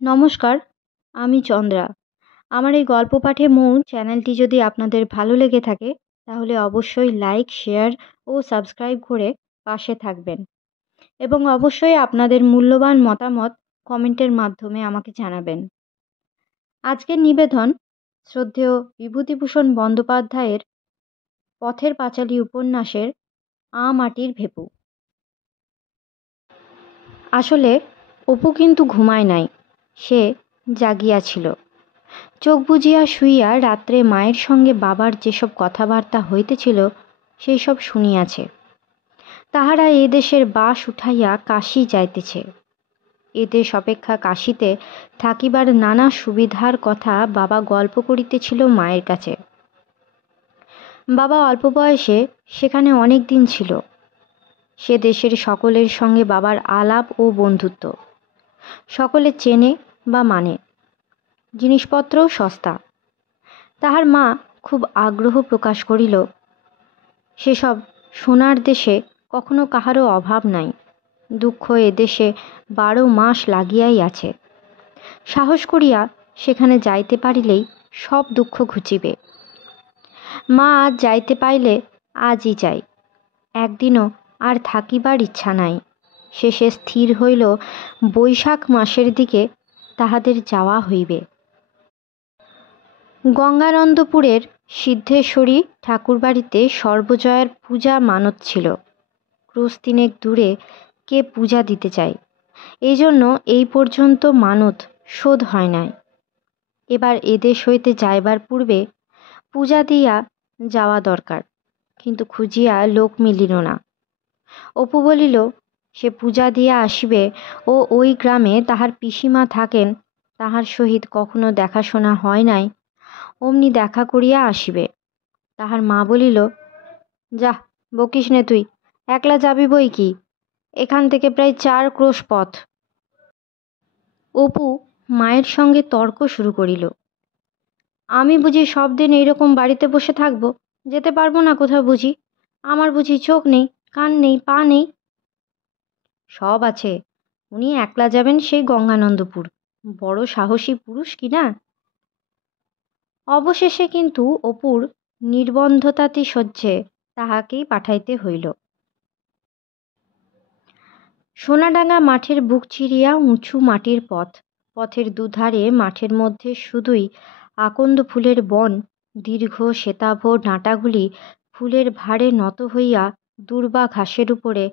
নমস্কার, আমি চন্দ্রা। আমার এই গল্প পাঠে মৌ চ্যানেলটি যদি আপনাদের ভালো লেগে থাকে তাহলে অবশ্যই লাইক, শেয়ার ও সাবস্ক্রাইব করে পাশে থাকবেন এবং অবশ্যই আপনাদের মূল্যবান মতামত কমেন্টের মাধ্যমে আমাকে জানাবেন। আজকের নিবেদন শ্রদ্ধেয় বিভূতিভূষণ বন্দ্যোপাধ্যায়ের পথের পাঁচালী উপন্যাসের মাটির ভেপু। আসলে অপু কিন্তু ঘুমায় নাই, সে জাগিয়াছিল। চোখ বুজিয়া শুইয়া রাত্রে মায়ের সঙ্গে বাবার যেসব কথাবার্তা হইতেছিল সেই সব শুনিয়াছে। তাহারা এ দেশের বাস উঠাইয়া কাশী যাইতেছে। এদেশ অপেক্ষা কাশীতে থাকিবার নানা সুবিধার কথা বাবা গল্প করিতেছিল মায়ের কাছে। বাবা অল্প বয়সে সেখানে অনেক দিন ছিল। সে দেশের সকলের সঙ্গে বাবার আলাপ ও বন্ধুত্ব। সকলে চেনে বা মানে। জিনিসপত্রও সস্তা। তাহার মা খুব আগ্রহ প্রকাশ করিল, সেসব সোনার দেশে কখনো কাহারও অভাব নাই। দুঃখ এদেশে 12 মাস লাগিয়াই আছে। সাহস করিয়া সেখানে যাইতে পারিলেই সব দুঃখ ঘুচিবে। মা আজ যাইতে পাইলে আজই যাই, একদিনও আর থাকিবার ইচ্ছা নাই। শেষে স্থির হইল বৈশাখ মাসের দিকে তাহাদের যাওয়া হইবে। গঙ্গানন্দপুরের সিদ্ধেশ্বরী ঠাকুরবাড়িতে সর্বজয়ার পূজা মানত ছিল। ক্রোশ তিনেক দূরে কে পূজা দিতে চায়, এই জন্য এই পর্যন্ত মানত শোধ হয় নাই। এবার এদেশ হইতে যাইবার পূর্বে পূজা দিয়া যাওয়া দরকার, কিন্তু খুঁজিয়া লোক মিলিল না। অপু বলিল সে পূজা দিয়া আসিবে ও ওই গ্রামে তাহার পিসিমা থাকেন, তাহার সহিত কখনো দেখাশোনা হয় নাই, অমনি দেখা করিয়া আসিবে। তাহার মা বলিল, যা বকিস নে তুই, একলা যাবি বই কি, এখান থেকে প্রায় 4 ক্রোশ পথ। অপু মায়ের সঙ্গে তর্ক শুরু করিল, আমি বুঝি সব দিন এইরকম বাড়িতে বসে থাকবো, যেতে পারবো না কোথাও বুঝি? আমার বুঝি চোখ নেই, কান নেই, পা নেই? সব আছে, উনি একলা যাবেন সেই গঙ্গানন্দপুর, বড় সাহসী পুরুষ কি না? অবশেষে কিন্তু অপুর নির্বন্ধতাতিশয্যে তাহাকেই পাঠাইতে হইল। সোনাডাঙ্গা মাঠের বুক চিরিয়া উঁচু মাটির পথ। পথের দুধারে মাঠের মধ্যে শুধুই আকন্দ ফুলের বন। দীর্ঘ শ্বেতাভ ডাঁটাগুলি ফুলের ভারে নত হইয়া দুর্বা ঘাসের উপরে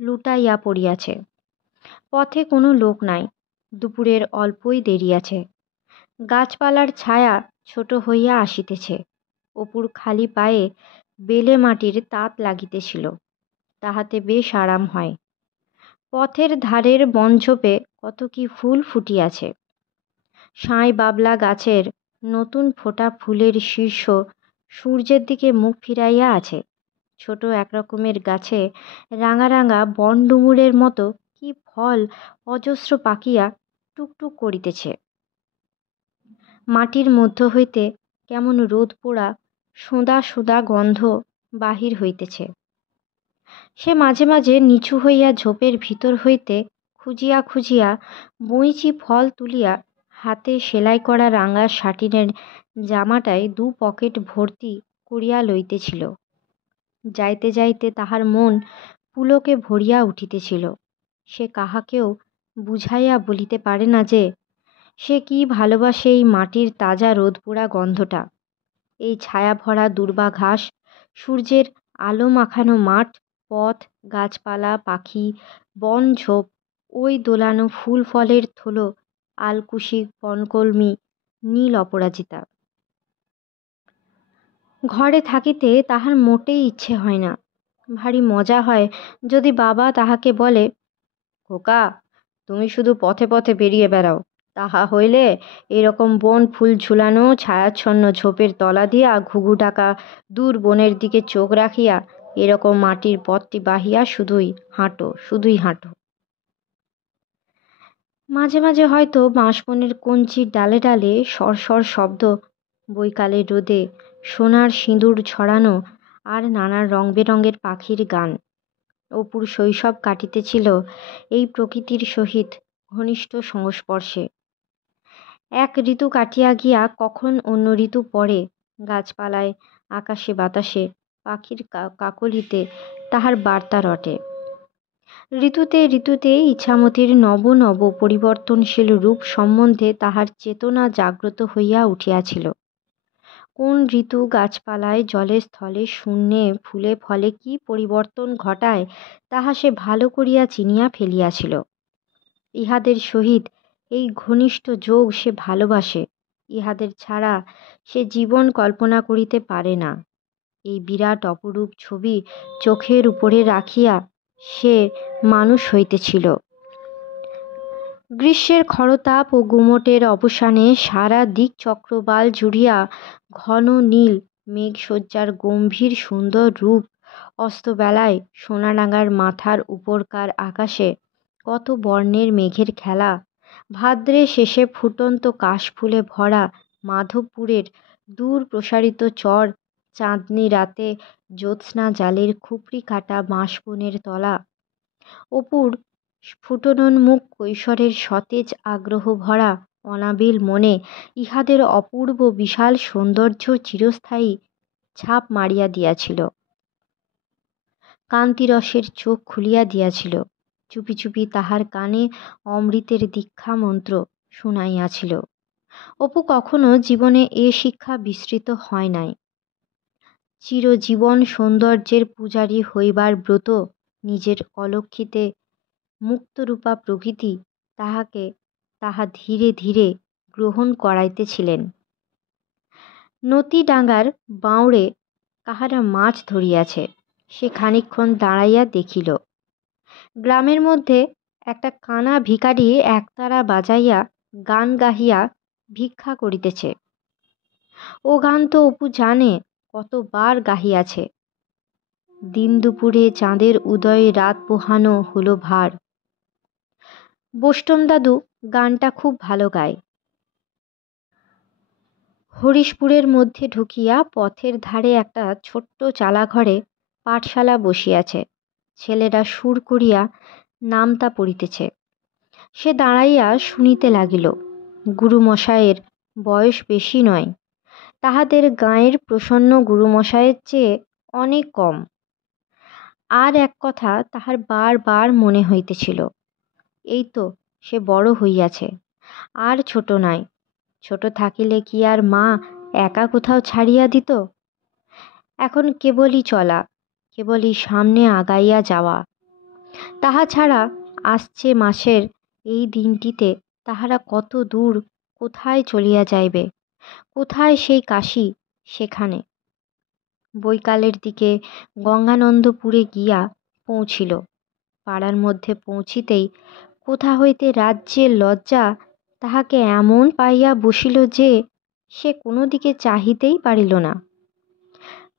লুটাইয়া পড়িয়াছে। পথে কোনো লোক নাই, দুপুরের অল্পই দেরি আছে। গাছপালার ছায়া ছোট হইয়া আসিতেছে। অপুর খালি পায়ে বেলে মাটির তাত লাগিতেছিল, তাহাতে বেশ আরাম হয়। পথের ধারের বনঝোপে কত কি ফুল ফুটিয়াছে। সাঁই বাবলা গাছের নতুন ফোটা ফুলের শীর্ষ সূর্যের দিকে মুখ ফিরাইয়া আছে। ছোট একরকমের গাছে রাঙা রাঙা বনডুমুরের মতো কি ফল অজস্র পাকিয়া টুকটুক করিতেছে। মাটির মধ্য হইতে কেমন রোদ পোড়া সোঁদা সোঁদা গন্ধ বাহির হইতেছে। সে মাঝে মাঝে নিচু হইয়া ঝোপের ভিতর হইতে খুঁজিয়া খুঁজিয়া বইচি ফল তুলিয়া হাতে সেলাই করা রাঙা শাটিনের জামাটায় 2 পকেট ভর্তি করিয়া লইতেছিল। যাইতে যাইতে তাহার মন পুলকে ভরিয়া উঠিতেছিল। সে কাহাকেও বুঝাইয়া বলিতে পারে না যে সে কি ভালোবাসে এই মাটির তাজা রোদপোড়া গন্ধটা, এই ছায়া ভরা দুর্বা ঘাস, সূর্যের আলো মাখানো মাঠ, পথ, গাছপালা, পাখি, বন ঝোপ, ওই দোলানো ফুল ফলের থলো, আলকুশি, বনকলমি, নীল অপরাজিতা। ঘরে থাকিতে তাহার মোটেই ইচ্ছে হয় না। ভারী মজা হয় যদি বাবা তাহাকে বলে, খোকা তুমি শুধু পথে পথে বেরিয়ে বেড়াও, তাহা হইলে এরকম বন ফুল ঝুলানো ছায়াচ্ছন্ন ঝোপের তলা দিয়া ঘুঘু ডাকা দূর বনের দিকে চোখ রাখিয়া এরকম মাটির পথটি বাহিয়া শুধুই হাঁটো, শুধুই হাঁটো। মাঝে মাঝে হয়তো বাঁশবনের কঞ্চির ডালে ডালে সরসর শব্দ, বৈকালের রোদে সোনার সিঁদুর ছড়ানো আর নানা রং বেরঙের পাখির গান। অপুর শৈশব কাটিতেছিল এই প্রকৃতির সহিত ঘনিষ্ঠ সংস্পর্শে। এক ঋতু কাটিয়া গিয়া কখন অন্য ঋতু পড়ে, গাছপালায়, আকাশে বাতাসে, পাখির কাকলিতে তাহার বার্তা রটে। ঋতুতে ঋতুতে ইছামতীর নব নব পরিবর্তনশীল রূপ সম্বন্ধে তাহার চেতনা জাগ্রত হইয়া উঠিয়াছিল। কোন ঋতু গাছপালায়, জলে স্থলে, শূন্যে, ফুলে ফলে কি পরিবর্তন ঘটায় তাহা সে ভালো করিয়া চিনিয়া ফেলিয়াছিল। ইহাদের সহিত এই ঘনিষ্ঠ যোগ সে ভালোবাসে, ইহাদের ছাড়া সে জীবন কল্পনা করিতে পারে না। এই বিরাট অপরূপ ছবি চোখের উপরে রাখিয়া সে মানুষ হইতেছিল। গ্রীষ্মের খরতাপ ও গুমটের অবসানে সারা দিক চক্রবাল জুড়িয়া ঘন নীল মেঘসজ্জার গম্ভীর সুন্দর রূপ, অস্তবেলায় সোনাডাঙ্গার মাথার উপরকার আকাশে কত বর্ণের মেঘের খেলা, ভাদ্রে শেষে ফুটন্ত কাশফুলে ভরা মাধবপুরের দূর প্রসারিত চর, চাঁদনি রাতে জ্যোৎস্না জালের খুপড়ি কাটা বাঁশবনের তলা, অপুর স্ফুটনোন্মুখ কৈশোরের সতেজ আগ্রহ ভরা অনাবিল মনে ইহাদের অপূর্ব বিশাল সৌন্দর্য চিরস্থায়ী ছাপ মারিয়া দিয়াছিল। কান্তিরসের চোখ খুলিয়া দিয়াছিল, চুপি চুপি তাহার কানে অমৃতের দীক্ষা মন্ত্র শুনাইয়াছিল। অপু কখনো জীবনে এ শিক্ষা বিস্মৃত হয় নাই। চিরজীবন সৌন্দর্যের পূজারী হইবার ব্রত নিজের অলক্ষিতে মুক্তরূপা প্রকৃতি তাহা ধীরে ধীরে গ্রহণ করাইতেছিলেন। নদীডাঙ্গার বাঁওড়ে কাহারা মাছ ধরিয়াছে, সে খানিকক্ষণ দাঁড়াইয়া দেখিল। গ্রামের মধ্যে একটা কানা ভিখারি একতারা বাজাইয়া গান গাহিয়া ভিক্ষা করিতেছে। ও গান তো অপু জানে, কতবার গাহিয়াছে। দিন দুপুরে চাঁদের উদয়ে রাত পোহানো হলো ভার। বোষ্টম দাদু গানটা খুব ভালো গায়। হরিশপুরের মধ্যে ঢুকিয়া পথের ধারে একটা ছোট্ট চালাঘরে পাঠশালা বসিয়াছে, ছেলেরা সুর করিয়া নামতা পড়িতেছে। সে দাঁড়াইয়া শুনিতে লাগিল। গুরুমশায়ের বয়স বেশি নয়, তাহাদের গাঁয়ের প্রসন্ন গুরুমশায়ের চেয়ে অনেক কম। আর এক কথা তাহার বার বার মনে হইতেছিল, এই তো সে বড় হইয়াছে, আর ছোট নাই। ছোট থাকিলে কি আর মা একা কোথাও ছাড়িয়া দিত? এখন কেবলই চলা, কেবলই সামনে আগাইয়া যাওয়া। তাহা ছাড়া আসছে মাসের এই দিনটিতে তাহারা কত দূর, কোথায় চলিয়া যাইবে, কোথায় সেই কাশী, সেখানে। বৈকালের দিকে গঙ্গানন্দপুরে গিয়া পৌঁছিল। পাড়ার মধ্যে পৌঁছিতেই কোথা হইতে রাজ্যের লজ্জা তাহাকে এমন পাইয়া বসিল যে সে কোনো দিকে চাহিতেই পারিল না।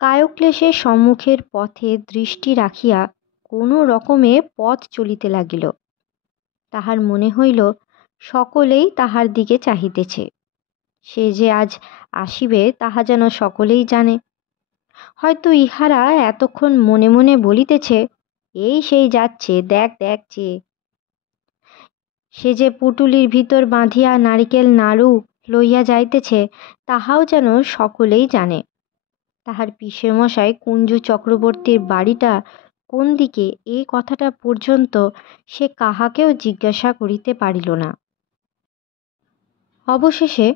কায়ক্লেশে সম্মুখের পথে দৃষ্টি রাখিয়া কোনো রকমে পথ চলিতে লাগিল। তাহার মনে হইল সকলেই তাহার দিকে চাহিতেছে। সে যে আজ আসিবে তাহা যেন সকলেই জানে। হয়তো ইহারা এতক্ষণ মনে মনে বলিতেছে, এই সেই যাচ্ছে, দেখ দেখ চেয়ে। সে যে পুটুলির ভিতর বাঁধিয়া নারিকেল নাড়ু লইয়া যাইতেছে তাহাও যেন সকলেই জানে। তাহার পিসেমশাই কুঞ্জু চক্রবর্তীর বাড়িটা কোন দিকে, এই কথাটা পর্যন্ত সে কাহাকেও জিজ্ঞাসা করিতে পারিল না। অবশেষে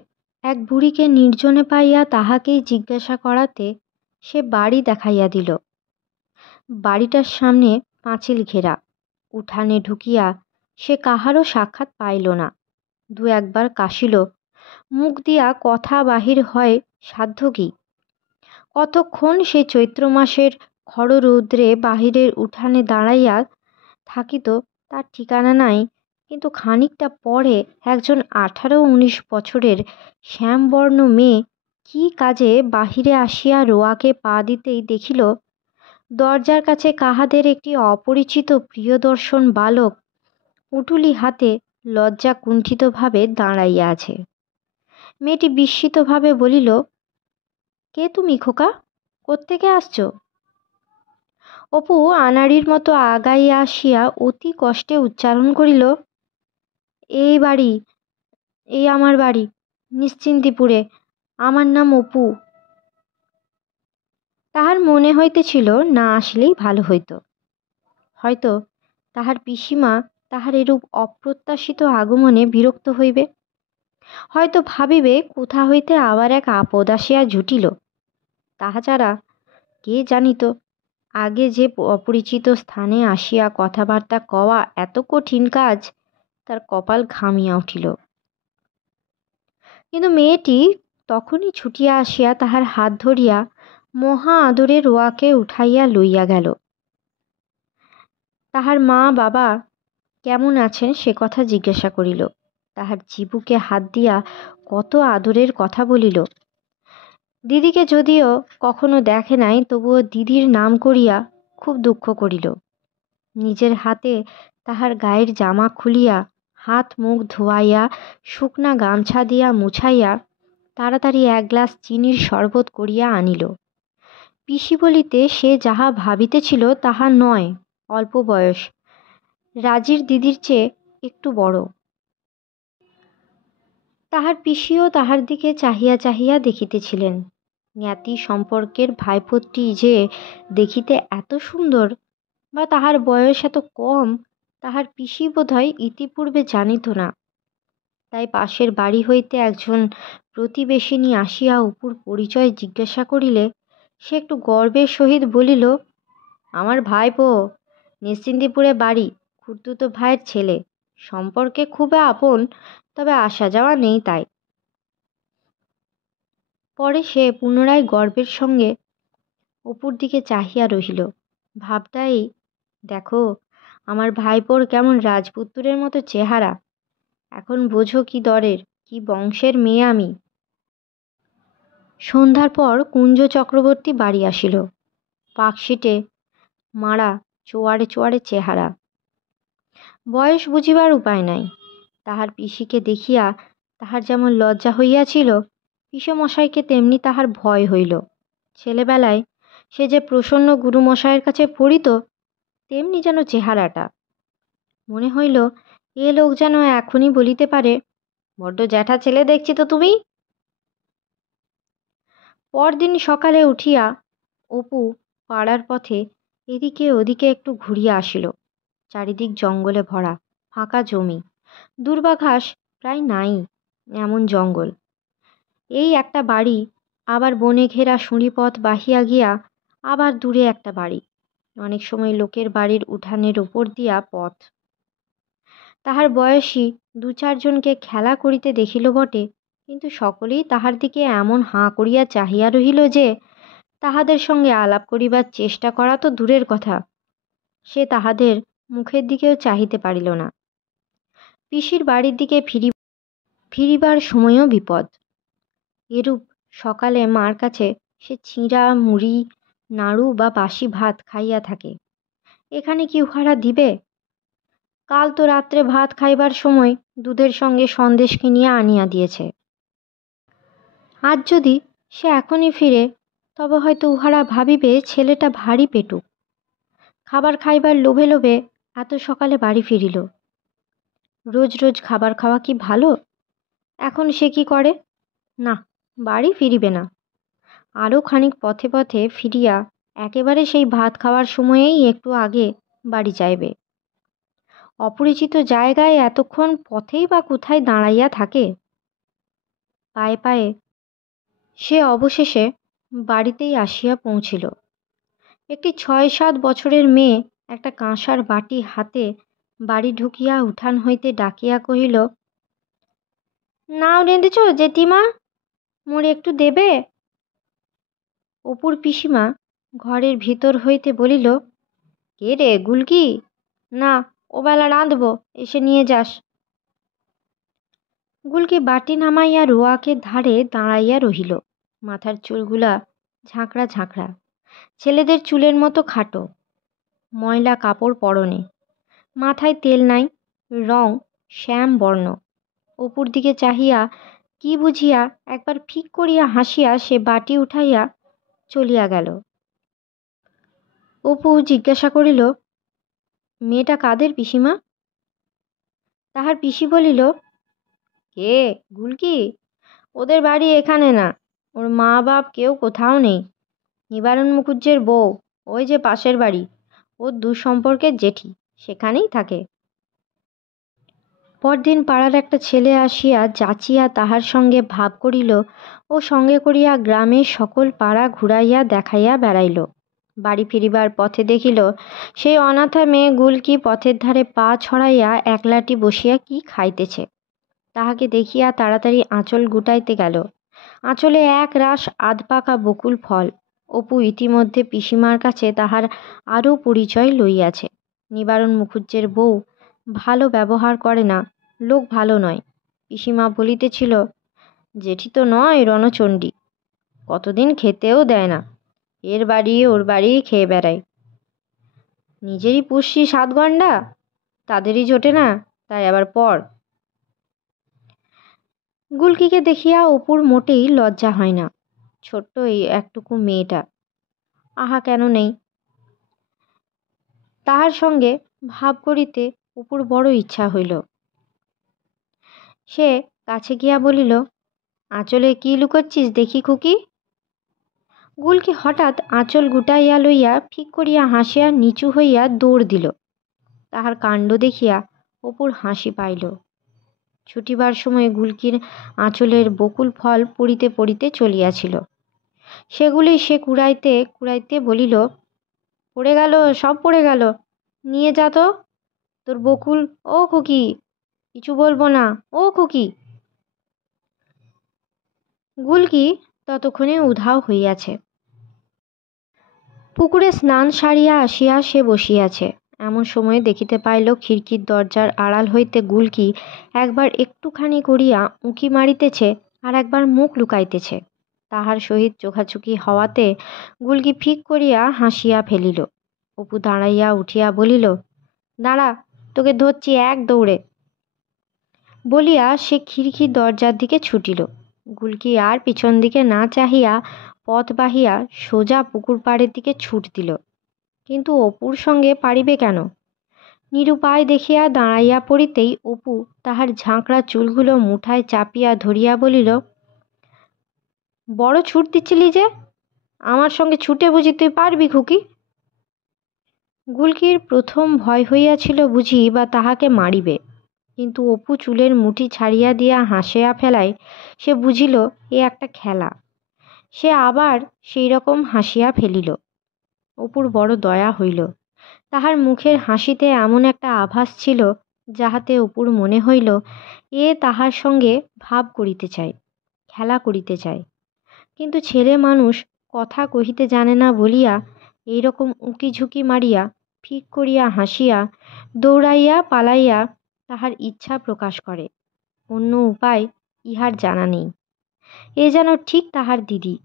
এক বুড়িকে নির্জনে পাইয়া তাহাকেই জিজ্ঞাসা করাতে সে বাড়ি দেখাইয়া দিল। বাড়িটার সামনে পাঁচিল ঘেরা। উঠানে ঢুকিয়া সে কাহারও সাক্ষাৎ পাইল না। দু একবার কাশিল, মুখ দিয়া কথা বাহির হয় সাধ্য কি? কতক্ষণ সে চৈত্র মাসের খড়রৌদ্রে বাহিরের উঠানে দাঁড়াইয়া থাকিত তার ঠিকানা নাই। কিন্তু খানিকটা পরে একজন 18-19 বছরের শ্যামবর্ণ মেয়ে কি কাজে বাহিরে আসিয়া রোয়াকে পা দিতেই দেখিল দরজার কাছে কাহাদের একটি অপরিচিত প্রিয়দর্শন বালক পুঁটুলি হাতে লজ্জা কুণ্ঠিতভাবে দাঁড়াইয়া আছে। মেয়েটি বিস্মিতভাবে বলিল, কে তুমি খোকা? কোত্থেকে আসছ? অপু আনাড়ির মতো আগাইয়া আসিয়া অতি কষ্টে উচ্চারণ করিল, এই বাড়ি, এই আমার বাড়ি। নিশ্চিন্তিপুরে। আমার নাম অপু। তাহার মনে হইতেছিল না আসলেই ভালো হইত। হয়তো তাহার পিসিমা তাহার এরূপ অপ্রত্যাশিত আগমনে বিরক্ত হইবে, হয়তো ভাবিবে কোথা হইতে আবার এক আপদ আসিয়া জুটিল। তাহা ছাড়া কে জানিত আগে যে অপরিচিত স্থানে আসিয়া কথাবার্তা কওয়া এত কঠিন কাজ, তার কপাল ঘামিয়া উঠিল। কিন্তু মেয়েটি তখনই ছুটিয়া আসিয়া তাহার হাত ধরিয়া মহা আদরে রোয়াকে উঠাইয়া লইয়া গেল। তাহার মা বাবা কেমন আছেন সে কথা জিজ্ঞাসা করিল। তাহার চিবুকে হাত দিয়া কত আদরের কথা বলিল। দিদিকে যদিও কখনো দেখে নাই, তবুও দিদির নাম করিয়া খুব দুঃখ করিল। নিজের হাতে তাহার গায়ের জামা খুলিয়া হাত মুখ ধোয়াইয়া শুকনা গামছা দিয়া মুছাইয়া তাড়াতাড়ি এক গ্লাস চিনির শরবত করিয়া আনিল। পিসি বলিতে সে যাহা ভাবিতেছিল তাহা নয়, অল্প বয়স, রাজির দিদির চেয়ে একটু বড়। তাহার পিসিও তাহার দিকে চাহিয়া চাহিয়া দেখিতেছিলেন। জ্ঞাতি সম্পর্কের ভাইপোটি যে দেখিতে এত সুন্দর, বা তাহার বয়স এত কম, তাহার পিসি বোধহয় ইতিপূর্বে জানিত না। তাই পাশের বাড়ি হইতে একজন প্রতিবেশিনী আসিয়া অপুর পরিচয় জিজ্ঞাসা করিলে সে একটু গর্বের সহিত বলিল, আমার ভাইপো, নিশ্চিন্তিপুরে বাড়ি, খুড়তুতো ভাইয়ের ছেলে, সম্পর্কে খুব আপন, তবে আসা যাওয়া নেই তাই। পরে সে পুনরায় গর্বের সঙ্গে অপুর দিকে চাহিয়া রহিল। ভাবটা এই, দেখো আমার ভাইপোর কেমন রাজপুত্রের মতো চেহারা, এখন বোঝো কি দরের, কি বংশের মেয়ে আমি। সন্ধ্যার পর কুঞ্জ চক্রবর্তী বাড়ি আসিল। পাকশিটে মারা, চোয়াড়ে চোয়াড়ে চেহারা, বয়স বুঝিবার উপায় নাই। তাহার পিসিকে দেখিয়া তাহার যেমন লজ্জা হইয়াছিল, পিসেমশাইকে তেমনি তাহার ভয় হইল। ছেলেবেলায় সে যে প্রসন্ন গুরুমশাইয়ের কাছে পড়িত, তেমনি যেন চেহারাটা। মনে হইল এ লোক যেন এখনই বলিতে পারে, বড্ড জ্যাঠা ছেলে দেখছি তো তুমি। পরদিন সকালে উঠিয়া অপু পাড়ার পথে এদিকে ওদিকে একটু ঘুরিয়া আসিল। চারিদিক জঙ্গলে ভরা, ফাঁকা জমি, দুর্বা ঘাস প্রায় নাই এমন জঙ্গল। এই একটা বাড়ি, আবার বনে ঘেরা সুঁড়িপথ বাহিয়া গিয়া আবার দূরে একটা বাড়ি, অনেক সময় লোকের বাড়ির উঠানের ওপর দিয়া পথ। তাহার বয়সী দু চারজনকে খেলা করিতে দেখিল বটে, কিন্তু সকলেই তাহার দিকে এমন হাঁ করিয়া চাহিয়া রহিল যে তাহাদের সঙ্গে আলাপ করিবার চেষ্টা করা তো দূরের কথা, সে তাহাদের মুখের দিকেও চাহিতে পারিল না। পিসির বাড়ির দিকে ফিরিবার সময়ও বিপদ। এরূপ সকালে মার কাছে সে চিঁড়া মুড়ি, নাড়ু বা বাসি ভাত খাইয়া থাকে। এখানে কি উহারা দিবে? কাল তো রাত্রে ভাত খাইবার সময় দুধের সঙ্গে সন্দেশ কিনিয়া আনিয়া দিয়েছে। আজ যদি সে এখনই ফিরে, তবে হয়তো উহারা ভাবিবে ছেলেটা ভারী পেটুক, খাবার খাইবার লোভে লোভে এত সকালে বাড়ি ফিরিল। রোজ রোজ খাবার খাওয়া কি ভালো? এখন সে কি করে? না, বাড়ি ফিরিবে না। আরও খানিক পথে পথে ফিরিয়া একেবারে সেই ভাত খাওয়ার সময়েই একটু আগে বাড়ি যাইবে। অপরিচিত জায়গায় এতক্ষণ পথেই বা কোথায় দাঁড়াইয়া থাকে? পায়ে পায়ে সে অবশেষে বাড়িতেই আসিয়া পৌঁছিল। একটি 6-7 বছরের মেয়ে একটা কাঁসার বাটি হাতে বাড়ি ঢুকিয়া উঠান হইতে ডাকিয়া কহিল, নাও রেঁধেছ জেঠিমা, মোরে একটু দেবে? অপুর পিসিমা ঘরের ভিতর হইতে বলিল, কে রে গুলকি? না, ওবেলা রাঁধব, এসে নিয়ে যাস। গুলকি বাটি নামাইয়া রোয়াকের ধারে দাঁড়াইয়া রহিল। মাথার চুলগুলা ঝাঁকড়া ঝাঁকড়া, ছেলেদের চুলের মতো খাটো, ময়লা কাপড় পরনে, মাথায় তেল নাই, রং শ্যাম বর্ণ। অপুর দিকে চাহিয়া কি বুঝিয়া একবার ফিক করিয়া হাসিয়া সে বাটি উঠাইয়া চলিয়া গেল। অপু জিজ্ঞাসা করিল, মেয়েটা কাদের পিসিমা? তাহার পিসি বলিল, কে, গুলকি? ওদের বাড়ি এখানে না, ওর মা বাপ কেউ কোথাও নেই। নিবারণ মুখুজ্জের বউ ওই যে পাশের বাড়ি, ওর দূর সম্পর্কের জেঠি, সেখানেই থাকে। পরদিন পাড়ার একটা ছেলে আসিয়া যাচিয়া তাহার সঙ্গে ভাব করিল ও সঙ্গে করিয়া গ্রামের সকল পাড়া ঘুরাইয়া দেখাইয়া বেড়াইল। বাড়ি ফিরিবার পথে দেখিল সেই অনাথা মেয়ে গুলকি পথের ধারে পা ছড়াইয়া একলাটি বসিয়া কি খাইতেছে। তাহাকে দেখিয়া তাড়াতাড়ি আঁচল গুটাইতে গেল। আঁচলে এক রাশ আধপাকা বকুল ফল। অপু ইতিমধ্যে পিসিমার কাছে তাহার আরও পরিচয় লইয়াছে। নিবারণ মুখুজ্জের বউ ভালো ব্যবহার করে না, লোক ভালো নয়। পিসিমা বলিতেছিল, জেঠি তো নয় রণচণ্ডী, কতদিন খেতেও দেয় না, এর বাড়ি ওর বাড়ি খেয়ে বেড়ায়। নিজেরই পুষি 7 গন্ডা, তাদেরই জোটে না, তাই আবার পর। গুলকিকে দেখিয়া অপুর মোটেই লজ্জা হয় না। ছোট্ট এই একটুকু মেয়েটা, আহা কেন নেই। তাহার সঙ্গে ভাব করিতে অপুর বড় ইচ্ছা হইল। সে কাছে গিয়া বলিল, আঁচলে কি লুকোচ্ছিস দেখি খুকি। গুলকি হঠাৎ আঁচল গুটাইয়া লইয়া ফিক করিয়া হাসিয়া নিচু হইয়া দৌড় দিল। তাহার কাণ্ড দেখিয়া অপুর হাসি পাইল। ছুটিবার সময় গুলকির আঁচলের বকুল ফল পড়িতে পড়িতে চলিয়াছিল। সেগুলি সে কুড়াইতে কুড়াইতে বলিল, পড়ে গেল, সব পড়ে গেল, নিয়ে যা তো তোর বকুল। ও খুকি, কিছু বলবো না, ও খুকি। গুলকি ততক্ষণে উধাও হইয়াছে। পুকুরে স্নান সারিয়া আসিয়া সে বসিয়াছে। এমন সময়ে দেখিতে পাইল খিড়কির দরজার আড়াল হইতে গুলকি একবার একটুখানি করিয়া উঁকি মারিতেছে, আর একবার মুখ লুকাইতেছে। তাহার সহিত চোখাচোখি হওয়াতে গুলকি ফিক করিয়া হাসিয়া ফেলিল। অপু দাঁড়াইয়া উঠিয়া বলিল, দাঁড়া, তোকে ধরছি এক দৌড়ে। বলিয়া সে খিড়কির দরজার দিকে ছুটিল। গুলকি আর পিছন দিকে না চাহিয়া পথ বাহিয়া সোজা পুকুর পাড়ের দিকে ছুট দিল। কিন্তু অপুর সঙ্গে পারিবে কেন? নিরুপায় দেখিয়া দাঁড়াইয়া পড়িতেই অপু তাহার ঝাঁকড়া চুলগুলো মুঠায় চাপিয়া ধরিয়া বলিল, বড় ছুট দিচ্ছিলি যে, আমার সঙ্গে ছুটে বুঝি তুই পারবি খুকি? গুলকির প্রথম ভয় হইয়াছিল বুঝি বা তাহাকে মারিবে, কিন্তু অপু চুলের মুঠি ছাড়িয়া দিয়া হাসিয়া ফেলায় সে বুঝিল এ একটা খেলা। সে আবার সেই রকম হাসিয়া ফেলিল। অপুর বড় দয়া হইল। তাহার মুখের হাসিতে এমন একটা আভাস ছিল যাহাতে অপুর মনে হইল এ তাহার সঙ্গে ভাব করিতে চায়, খেলা করিতে চায়। কিন্তু ছেলে মানুষ কথা কহিতে জানে না বলিয়া এই রকম উঁকি ঝুঁকি মারিয়া ফিক করিয়া হাসিয়া দৌড়াইয়া পালাইয়া তাহার ইচ্ছা প্রকাশ করে। অন্য উপায় ইহার জানা নেই। এ যেন ঠিক তাহার দিদি।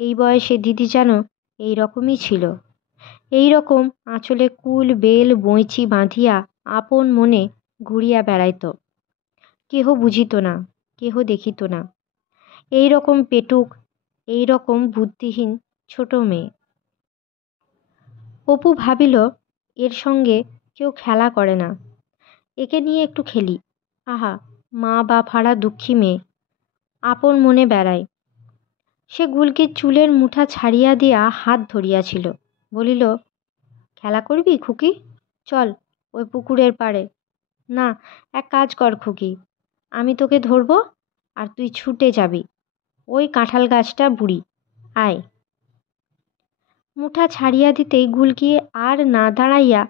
এই বয়সে দিদি যেন এই রকমই ছিল। এই রকম আঁচলে কুল বেল বইচি বাঁধিয়া আপন মনে ঘুরিয়া বেড়াইত। কেহ বুঝিত না, কেহ দেখিত না। এই রকম পেটুক, এই রকম বুদ্ধিহীন ছোট মেয়ে। অপু ভাবিল, এর সঙ্গে কেউ খেলা করে না, একে নিয়ে একটু খেলি। আহা, মা বাপ হারা দুঃখী মেয়ে, আপন মনে বেড়ায়। সে গুলকির চুলের মুঠা ছাড়িয়া দিয়া হাত ধরিয়াছিল। বলিল, খেলা করবি খুকি? চল ওই পুকুরের পাড়ে। না, এক কাজ কর খুকি, আমি তোকে ধরব আর তুই ছুটে যাবি ওই কাঁঠাল গাছটা বুড়ি। আয়। মুঠা ছাড়িয়া দিতেই গুলকি আর না দাঁড়াইয়া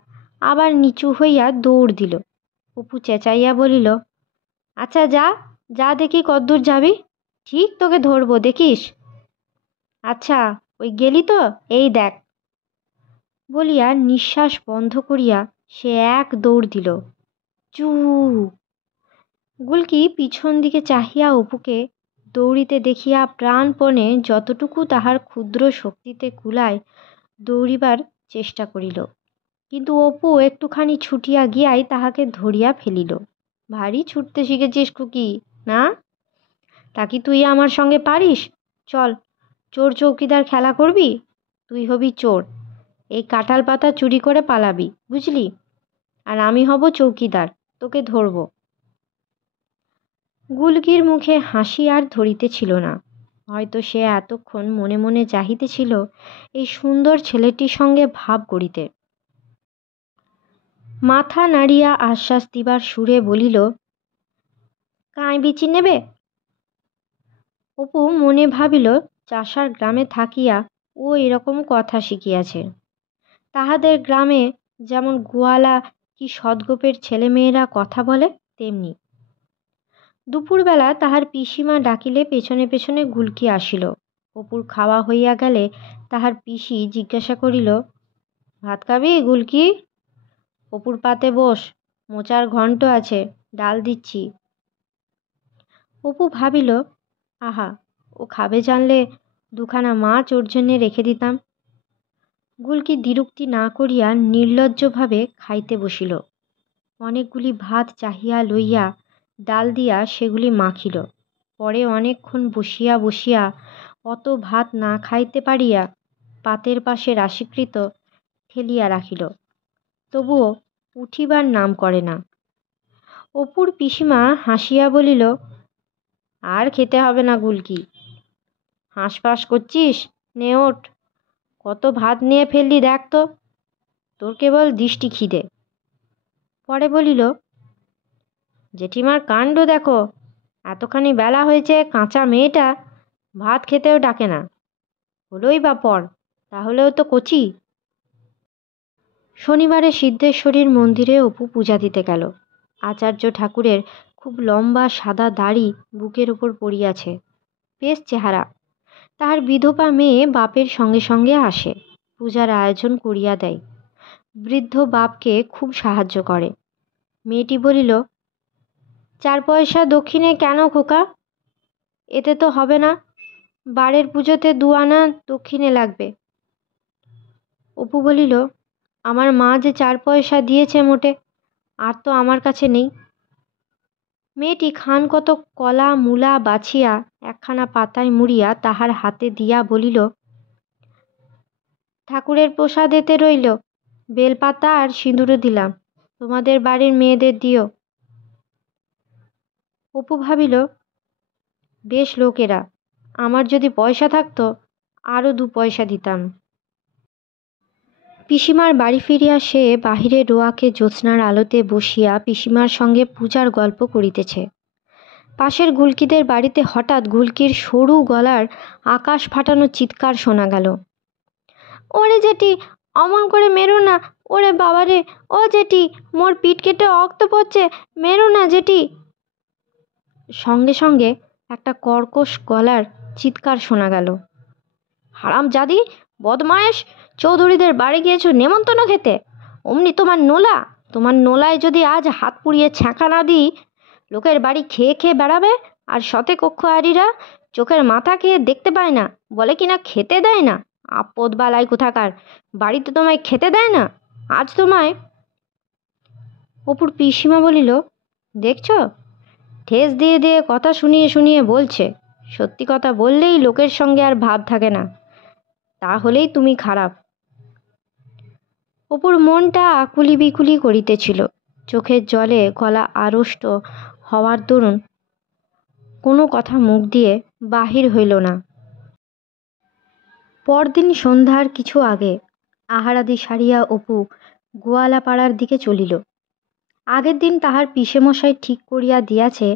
আবার নিচু হইয়া দৌড় দিল। অপু চেঁচাইয়া বলিল, আচ্ছা যা, যা দেখি কদ্দূর যাবি, ঠিক তোকে ধরব দেখিস। আচ্ছা, ওই গেলি তো, এই দেখ। বলিয়া নিঃশ্বাস বন্ধ করিয়া সে এক দৌড় দিল। চু। গুলকি পিছন দিকে চাহিয়া অপুকে দৌড়িতে দেখিয়া প্রাণপণে যতটুকু তাহার ক্ষুদ্র শক্তিতে কুলায় দৌড়িবার চেষ্টা করিল। কিন্তু অপু একটুখানি ছুটিয়া গিয়াই তাহাকে ধরিয়া ফেলিল। ভারী ছুটতে শিখেছিস খুকি, না? তা কি তুই আমার সঙ্গে পারিস? চল, চোর চৌকিদার খেলা করবি। তুই হবি চোর, এই কাঁঠাল পাতা চুরি করে পালাবি, বুঝলি? আর আমি হব চৌকিদার, তোকে ধরব। গুলকির মুখে হাসি আর ধরিতেছিল না। হয়তো সে এতক্ষণ মনে মনে চাহিতেছিল এই সুন্দর ছেলেটির সঙ্গে ভাব করিতে। মাথা নাড়িয়া আশ্বাস দিবার সুরে বলিল, কাঁই বিচি নেবে? অপু মনে ভাবিল, চাষার গ্রামে থাকিয়া ও এরকম কথা শিখিয়াছে। তাহাদের গ্রামে যেমন গোয়ালা কি সদগোপের ছেলেমেয়েরা কথা বলে তেমনি। দুপুরবেলা তাহার পিসিমা ডাকিলে পেছনে পেছনে গুলকি আসিল। অপুর খাওয়া হইয়া গেলে তাহার পিসি জিজ্ঞাসা করিল, ভাত খাবি গুলকি? অপুর পাতে বস, মোচার ঘন্ট আছে, ডাল দিচ্ছি। অপু ভাবিল, আহা, ও খাবে জানলে দুখানা মাছ ওর জন্যে রেখে দিতাম। গুলকি দ্বিরুক্তি না করিয়া নির্লজ্জভাবে খাইতে বসিল। অনেকগুলি ভাত চাহিয়া লইয়া ডাল দিয়া সেগুলি মাখিল। পরে অনেকক্ষণ বসিয়া বসিয়া অত ভাত না খাইতে পারিয়া পাতের পাশে রাশিকৃত ঠেলিয়া রাখিল। তবুও উঠিবার নাম করে না। অপুর পিসিমা হাসিয়া বলিল, আর খেতে হবে না গুলকি, হাঁসফাঁস করছিস? নে ওঠ, কত ভাত নিয়ে ফেললি দেখ তো, তোর কেবল দৃষ্টি খিদে। পরে বলিল, জেঠিমার কাণ্ড দেখো, এতখানি বেলা হয়েছে কাঁচা মেয়েটা ভাত খেতেও ডাকে না। হলোই বা পর, তাহলেও তো কচি। শনিবারে সিদ্ধেশ্বরীর মন্দিরে অপু পূজা দিতে গেল। আচার্য ঠাকুরের খুব লম্বা সাদা দাড়ি বুকের উপর পড়িয়াছে, বেশ চেহারা। তাহার বিধবা মেয়ে বাপের সঙ্গে সঙ্গে আসে, পূজার আয়োজন করিয়া দেয়। বৃদ্ধ বাপকে খুব সাহায্য করে। মেয়েটি বলিল, 4 পয়সা দক্ষিণে কেন খোকা? এতে তো হবে না, বারের পুজোতে 2 আনা দক্ষিণে লাগবে। অপু বলিল, আমার মা যে 4 পয়সা দিয়েছে মোটে, আর তো আমার কাছে নেই। মেয়েটি খান কত কলা মূলা বাছিয়া একখানা পাতায় মুড়িয়া তাহার হাতে দিয়া বলিল, ঠাকুরের প্রসাদ এতে রইল, বেলপাতা আর সিঁদুরও দিলাম, তোমাদের বাড়ির মেয়েদের দিও। অপু ভাবিল, বেশ লোকেরা, আমার যদি পয়সা থাকতো আরও 2 পয়সা দিতাম। পিসিমার বাড়ি ফিরিয়া সে বাহিরে রোয়াকে জ্যোৎস্নার আলোতে বসিয়া পিসিমার সঙ্গে পূজার গল্প করিতেছে। পাশের গুলকিদের বাড়িতে হঠাৎ গুলকির সরু গলার আকাশ ফাটানো চিৎকার শোনা গেল, ওরে জেঠি, অমন করে মেরো না, ওরে বাবারে, ও জেঠি, মোর পিঠ কেটে রক্ত পড়ছে, মেরো না জেঠি। সঙ্গে সঙ্গে একটা কর্কশ গলার চিৎকার শোনা গেল, হারামজাদি, বদমায়েশ, চৌধুরীদের বাড়ি গিয়েছো নেমন্তন্ন খেতে? অমনি তোমার নোলায় যদি আজ হাত পুড়িয়ে ছ্যাঁকা না দিই, লোকের বাড়ি খেয়ে খেয়ে বেড়াবে, আর শতে কক্ষারিরা চোখের মাথা খেয়ে দেখতে পায় না, বলে কিনা খেতে দেয় না। আপদ বালাই কোথাকার, বাড়িতে তোমায় খেতে দেয় না, আজ তোমায়। অপুর পিসিমা বলিল, দেখছ, ঠেস দিয়ে দিয়ে কথা শুনিয়ে শুনিয়ে বলছে, সত্যি কথা বললেই লোকের সঙ্গে আর ভাব থাকে না, তাহলেই তুমি খারাপ। অপুর মনটা আকুলি বিকুলি করিতেছিল। চোখের জলে গলা আড়ষ্ট হওয়ার দরুন কোনো কথা মুখ দিয়ে বাহির হইল না। পরদিন সন্ধ্যার কিছু আগে আহারাদি সারিয়া অপু গোয়ালাপাড়ার দিকে চলিল। আগের দিন তাহার পিসেমশাই ঠিক করিয়া দিয়াছে,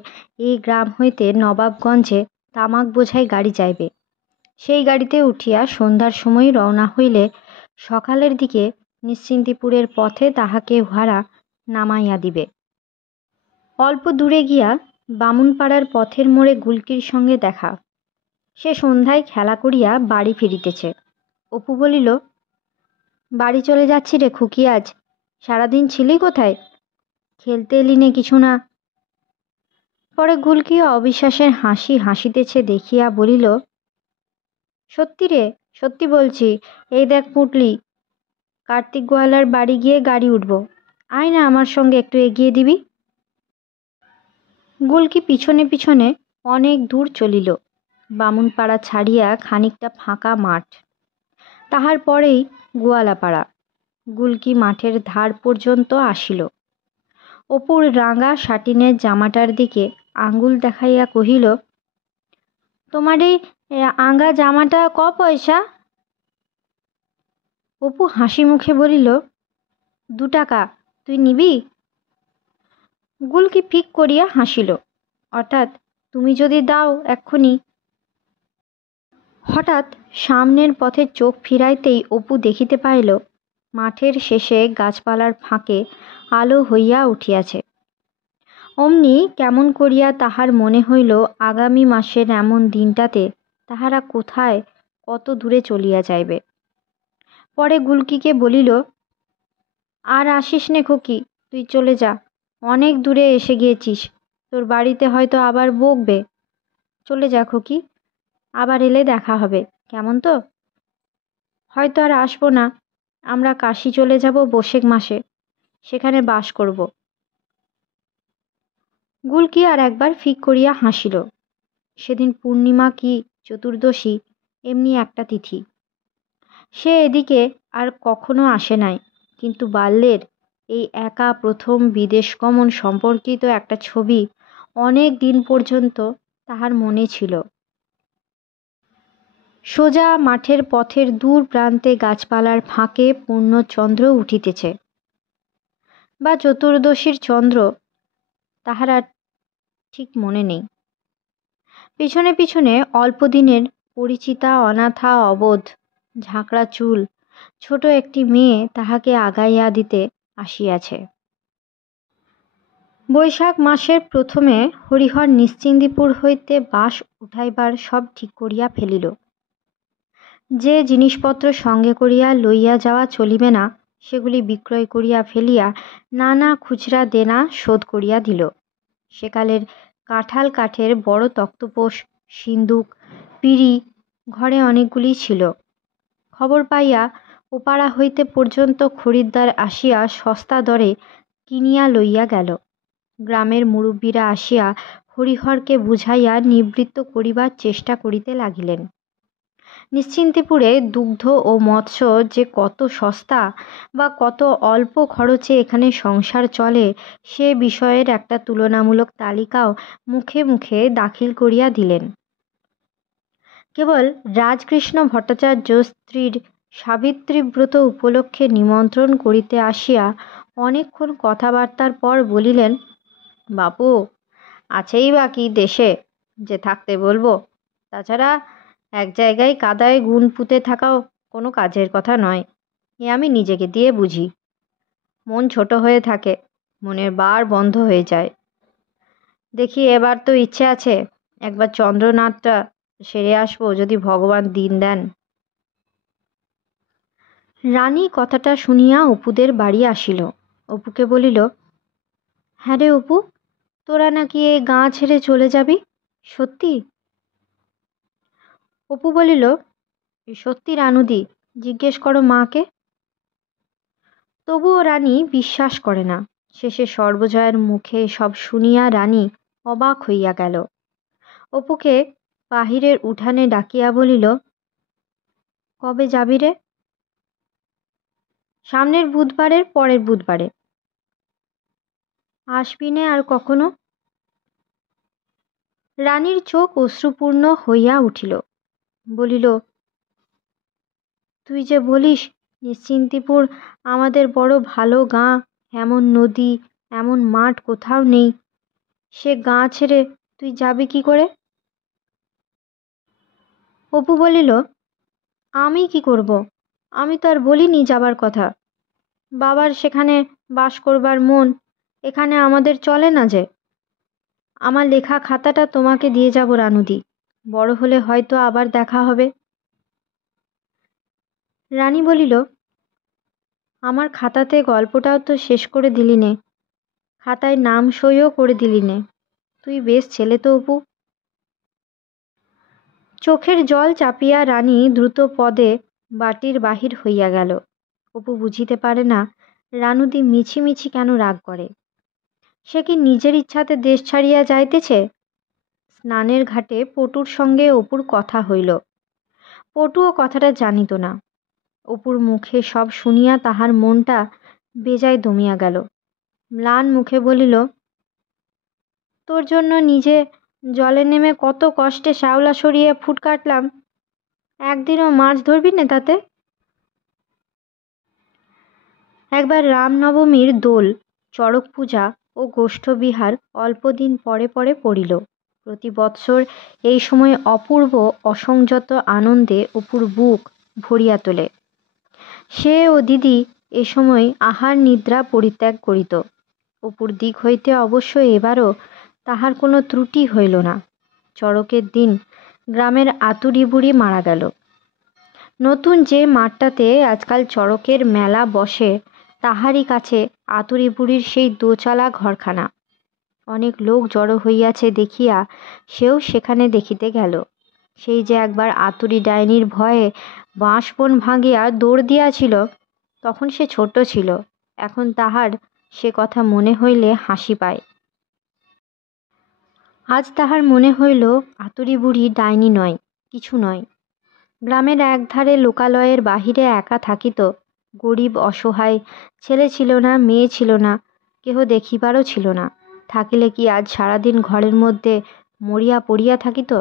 এই গ্রাম হইতে নবাবগঞ্জে তামাক বোঝাই গাড়ি যাইবে। সেই গাড়িতে উঠিয়া সন্ধ্যার সময় রওনা হইলে সকালের দিকে নিশ্চিন্তিপুরের পথে তাহাকে উহারা নামাইয়া দিবে। অল্প দূরে গিয়া বামুনপাড়ার পথের মোড়ে গুলকির সঙ্গে দেখা। সে সন্ধ্যায় খেলা করিয়া বাড়ি ফিরিতেছে। অপু বলিল, বাড়ি চলে যাচ্ছি রে খুকি, আজ সারাদিন ছিলি কোথায়? খেলতে এলি নে কিছু না? পরে গুলকি অবিশ্বাসের হাসি হাসিতেছে দেখিয়া বলিল, সত্যি রে, সত্যি বলছি, এই দেখ পুঁটলি, কার্তিক গোয়ালার বাড়ি গিয়ে গাড়ি উঠব, আয় না আমার সঙ্গে একটু এগিয়ে দিবি। গুলকি পিছনে পিছনে অনেক দূর চলিল। বামুনপাড়া ছাড়িয়া খানিকটা ফাঁকা মাঠ, তাহার পরেই গোয়ালাপাড়া। গুলকি মাঠের ধার পর্যন্ত আসিল। অপুর রাঙা সাটিনের জামাটার দিকে আঙ্গুল দেখাইয়া কহিল, তোমার এই আঙ্গা জামাটা ক পয়সা? অপু হাসি মুখে বলিল, 2 টাকা, তুই নিবি? গুলকি ফিক করিয়া হাসিল, অর্থাৎ তুমি যদি দাও এক্ষুনি। হঠাৎ সামনের পথে চোখ ফিরাইতেই অপু দেখিতে পাইল মাঠের শেষে গাছপালার ফাঁকে আলো হইয়া উঠিয়াছে। অমনি কেমন করিয়া তাহার মনে হইল আগামী মাসের এমন দিনটাতে তাহারা কোথায় কত দূরে চলিয়া যাইবে। পরে গুলকিকে বলিল, আর আসিস নে খোকি, তুই চলে যা, অনেক দূরে এসে গিয়েছিস, তোর বাড়িতে হয়তো আবার বকবে। চলে যা খোকি, আবার এলে দেখা হবে, কেমন তো? হয়তো আর আসবো না, আমরা কাশি চলে যাব বৈশাখ মাসে, সেখানে বাস করব। গুলকি আর একবার ফিক করিয়া হাসিল। সেদিন পূর্ণিমা কি চতুর্দশী এমনি একটা তিথি। সে এদিকে আর কখনো আসে নাই, কিন্তু বাল্যের এই একা প্রথম বিদেশ গমন সম্পর্কিত একটা ছবি অনেক দিন পর্যন্ত তাহার মনে ছিল। সোজা মাঠের পথের দূর প্রান্তে গাছপালার ফাঁকে পূর্ণচন্দ্র উঠিতেছে, বা চতুর্দশীর চন্দ্র, তাহার আর ঠিক মনে নেই। পিছনে পিছনে অল্প দিনের পরিচিতা অনাথা অবোধ ঝাঁকড়া চুল ছোট একটি মেয়ে তাহাকে আগাইয়া দিতে আসিয়াছে। বৈশাখ মাসের প্রথমে হরিহর নিশ্চিন্দিপুর হইতে বাস উঠাইবার সব ঠিক করিয়া ফেলিল। যে জিনিসপত্র সঙ্গে করিয়া লইয়া যাওয়া চলিবে না সেগুলি বিক্রয় করিয়া ফেলিয়া নানা খুচরা দেনা শোধ করিয়া দিল। সেকালের কাঁঠাল কাঠের বড় তক্তপোষ, সিন্দুক, পিঁড়ি ঘরে অনেকগুলি ছিল। খবর পাইয়া ওপাড়া হইতে পর্যন্ত খরিদ্দার আসিয়া সস্তা দরে কিনিয়া লইয়া গেল। গ্রামের মুরব্বীরা আসিয়া হরিহরকে বুঝাইয়া নিবৃত্ত করিবার চেষ্টা করিতে লাগিলেন। নিশ্চিন্তিপুরে দুগ্ধ ও মৎস্য যে কত সস্তা বা কত অল্প খরচে এখানে সংসার চলে সে বিষয়ের একটা তুলনামূলক তালিকাও মুখে মুখে দাখিল করিয়া দিলেন। কেবল রাজকৃষ্ণ ভট্টাচার্য স্ত্রীর সাবিত্রীব্রত উপলক্ষে নিমন্ত্রণ করিতে আসিয়া অনেকক্ষণ কথাবার্তার পর বলিলেন, বাপু, আছেই বা কি দেশে যে থাকতে বলবো? তাছাড়া এক জায়গায় কাদায় গুণ পুঁতে থাকাও কোনো কাজের কথা নয়, এ আমি নিজেকে দিয়ে বুঝি। মন ছোট হয়ে থাকে, মনের বার বন্ধ হয়ে যায়। দেখি এবার তো ইচ্ছে আছে একবার চন্দ্রনাথটা সেরে আসবো, যদি ভগবান দিন দেন। রানী কথাটা শুনিয়া অপুদের বাড়ি আসিল। অপুকে বলিল, হ্যাঁ রে অপু, তোরা নাকি এই গাঁ ছেড়ে চলে যাবি, সত্যি? অপু বলিল, সত্যি রানুদি, জিজ্ঞেস করো মাকে। তবুও রানী বিশ্বাস করে না। শেষে সর্বজয়ার মুখে সব শুনিয়া রানী অবাক হইয়া গেল। অপুকে বাহিরের উঠানে ডাকিয়া বলিল, কবে যাবি রে? সামনের বুধবারের পরের বুধবারে। আসবি নে আর কখনো? রানীর চোখ অশ্রুপূর্ণ হইয়া উঠিল। বলিল, তুই যে বলিস নিশ্চিন্তিপুর আমাদের বড় ভালো গাঁ, এমন নদী এমন মাঠ কোথাও নেই, সে গাঁ ছেড়ে তুই যাবি কি করে? অপু বলিল, আমি কি করব? আমি তো আর বলিনি যাবার কথা। বাবার সেখানে বাস করবার মন, এখানে আমাদের চলে না যে। আমার লেখা খাতাটা তোমাকে দিয়ে যাব রানুদি, বড় হলে হয়তো আবার দেখা হবে। রানী বলিল, আমার খাতাতে গল্পটাও তো শেষ করে দিলি নে, খাতায় নাম সইও করে দিলি নে, তুই বেশ ছেলে তো অপু। চোখের জল চাপিয়া রানী দ্রুত পদে বাটির বাহির হইয়া গেল। অপু বুঝিতে পারে না রানুদি মিছিমিছি কেন রাগ করে। সে কি নিজের ইচ্ছাতে দেশ ছাড়িয়া যাইতেছে? স্নানের ঘাটে পটুর সঙ্গে অপুর কথা হইল। পটুও কথাটা জানিত না। অপুর মুখে সব শুনিয়া তাহার মনটা বেজায় দমিয়া গেল। ম্লান মুখে বলিল, তোর জন্য নিজে জলে নেমে কত কষ্টে শ্যাওলা সরিয়ে ফুট কাটলাম, একদিনও মাছ ধরবি না তাতে? একবার রামনবমীর দোল, চড়ক পূজা ও গোষ্ঠবিহার অল্প দিন পরে পরে পড়িল। প্রতি বৎসর এই সময় অপূর্ব অসংযত আনন্দে অপুর বুক ভরিয়া তোলে। সে ও দিদি এ সময় আহার নিদ্রা পরিত্যাগ করিত। অপুর দিক হইতে অবশ্য এবারও তাহার কোনো ত্রুটি হইল না। চড়কের দিন গ্রামের আতুরি বুড়ি মারা গেল। নতুন যে মাঠটাতে আজকাল চড়কের মেলা বসে তাহারই কাছে আতুরি বুড়ির সেই দোচালা ঘরখানা। অনেক লোক জড়ো হইয়াছে দেখিয়া সেও সেখানে দেখিতে গেল। সেই যে একবার আতুরি ডাইনির ভয়ে বাঁশবন ভাঙিয়া দৌড় দিয়াছিল, তখন সে ছোট ছিল। এখন তাহার সে কথা মনে হইলে হাসি পায়। আজ তাহার মনে হইল আতুরি বুড়ি ডাইনি নয়, কিছু নয়। গ্রামের একধারে লোকালয়ের বাহিরে একা থাকিত, গরিব অসহায়, ছেলে ছিল না, মেয়ে ছিল না, কেহ দেখিবারও ছিল না। থাকিলে কি আজ সারাদিন ঘরের মধ্যে মরিয়া পড়িয়া থাকিত?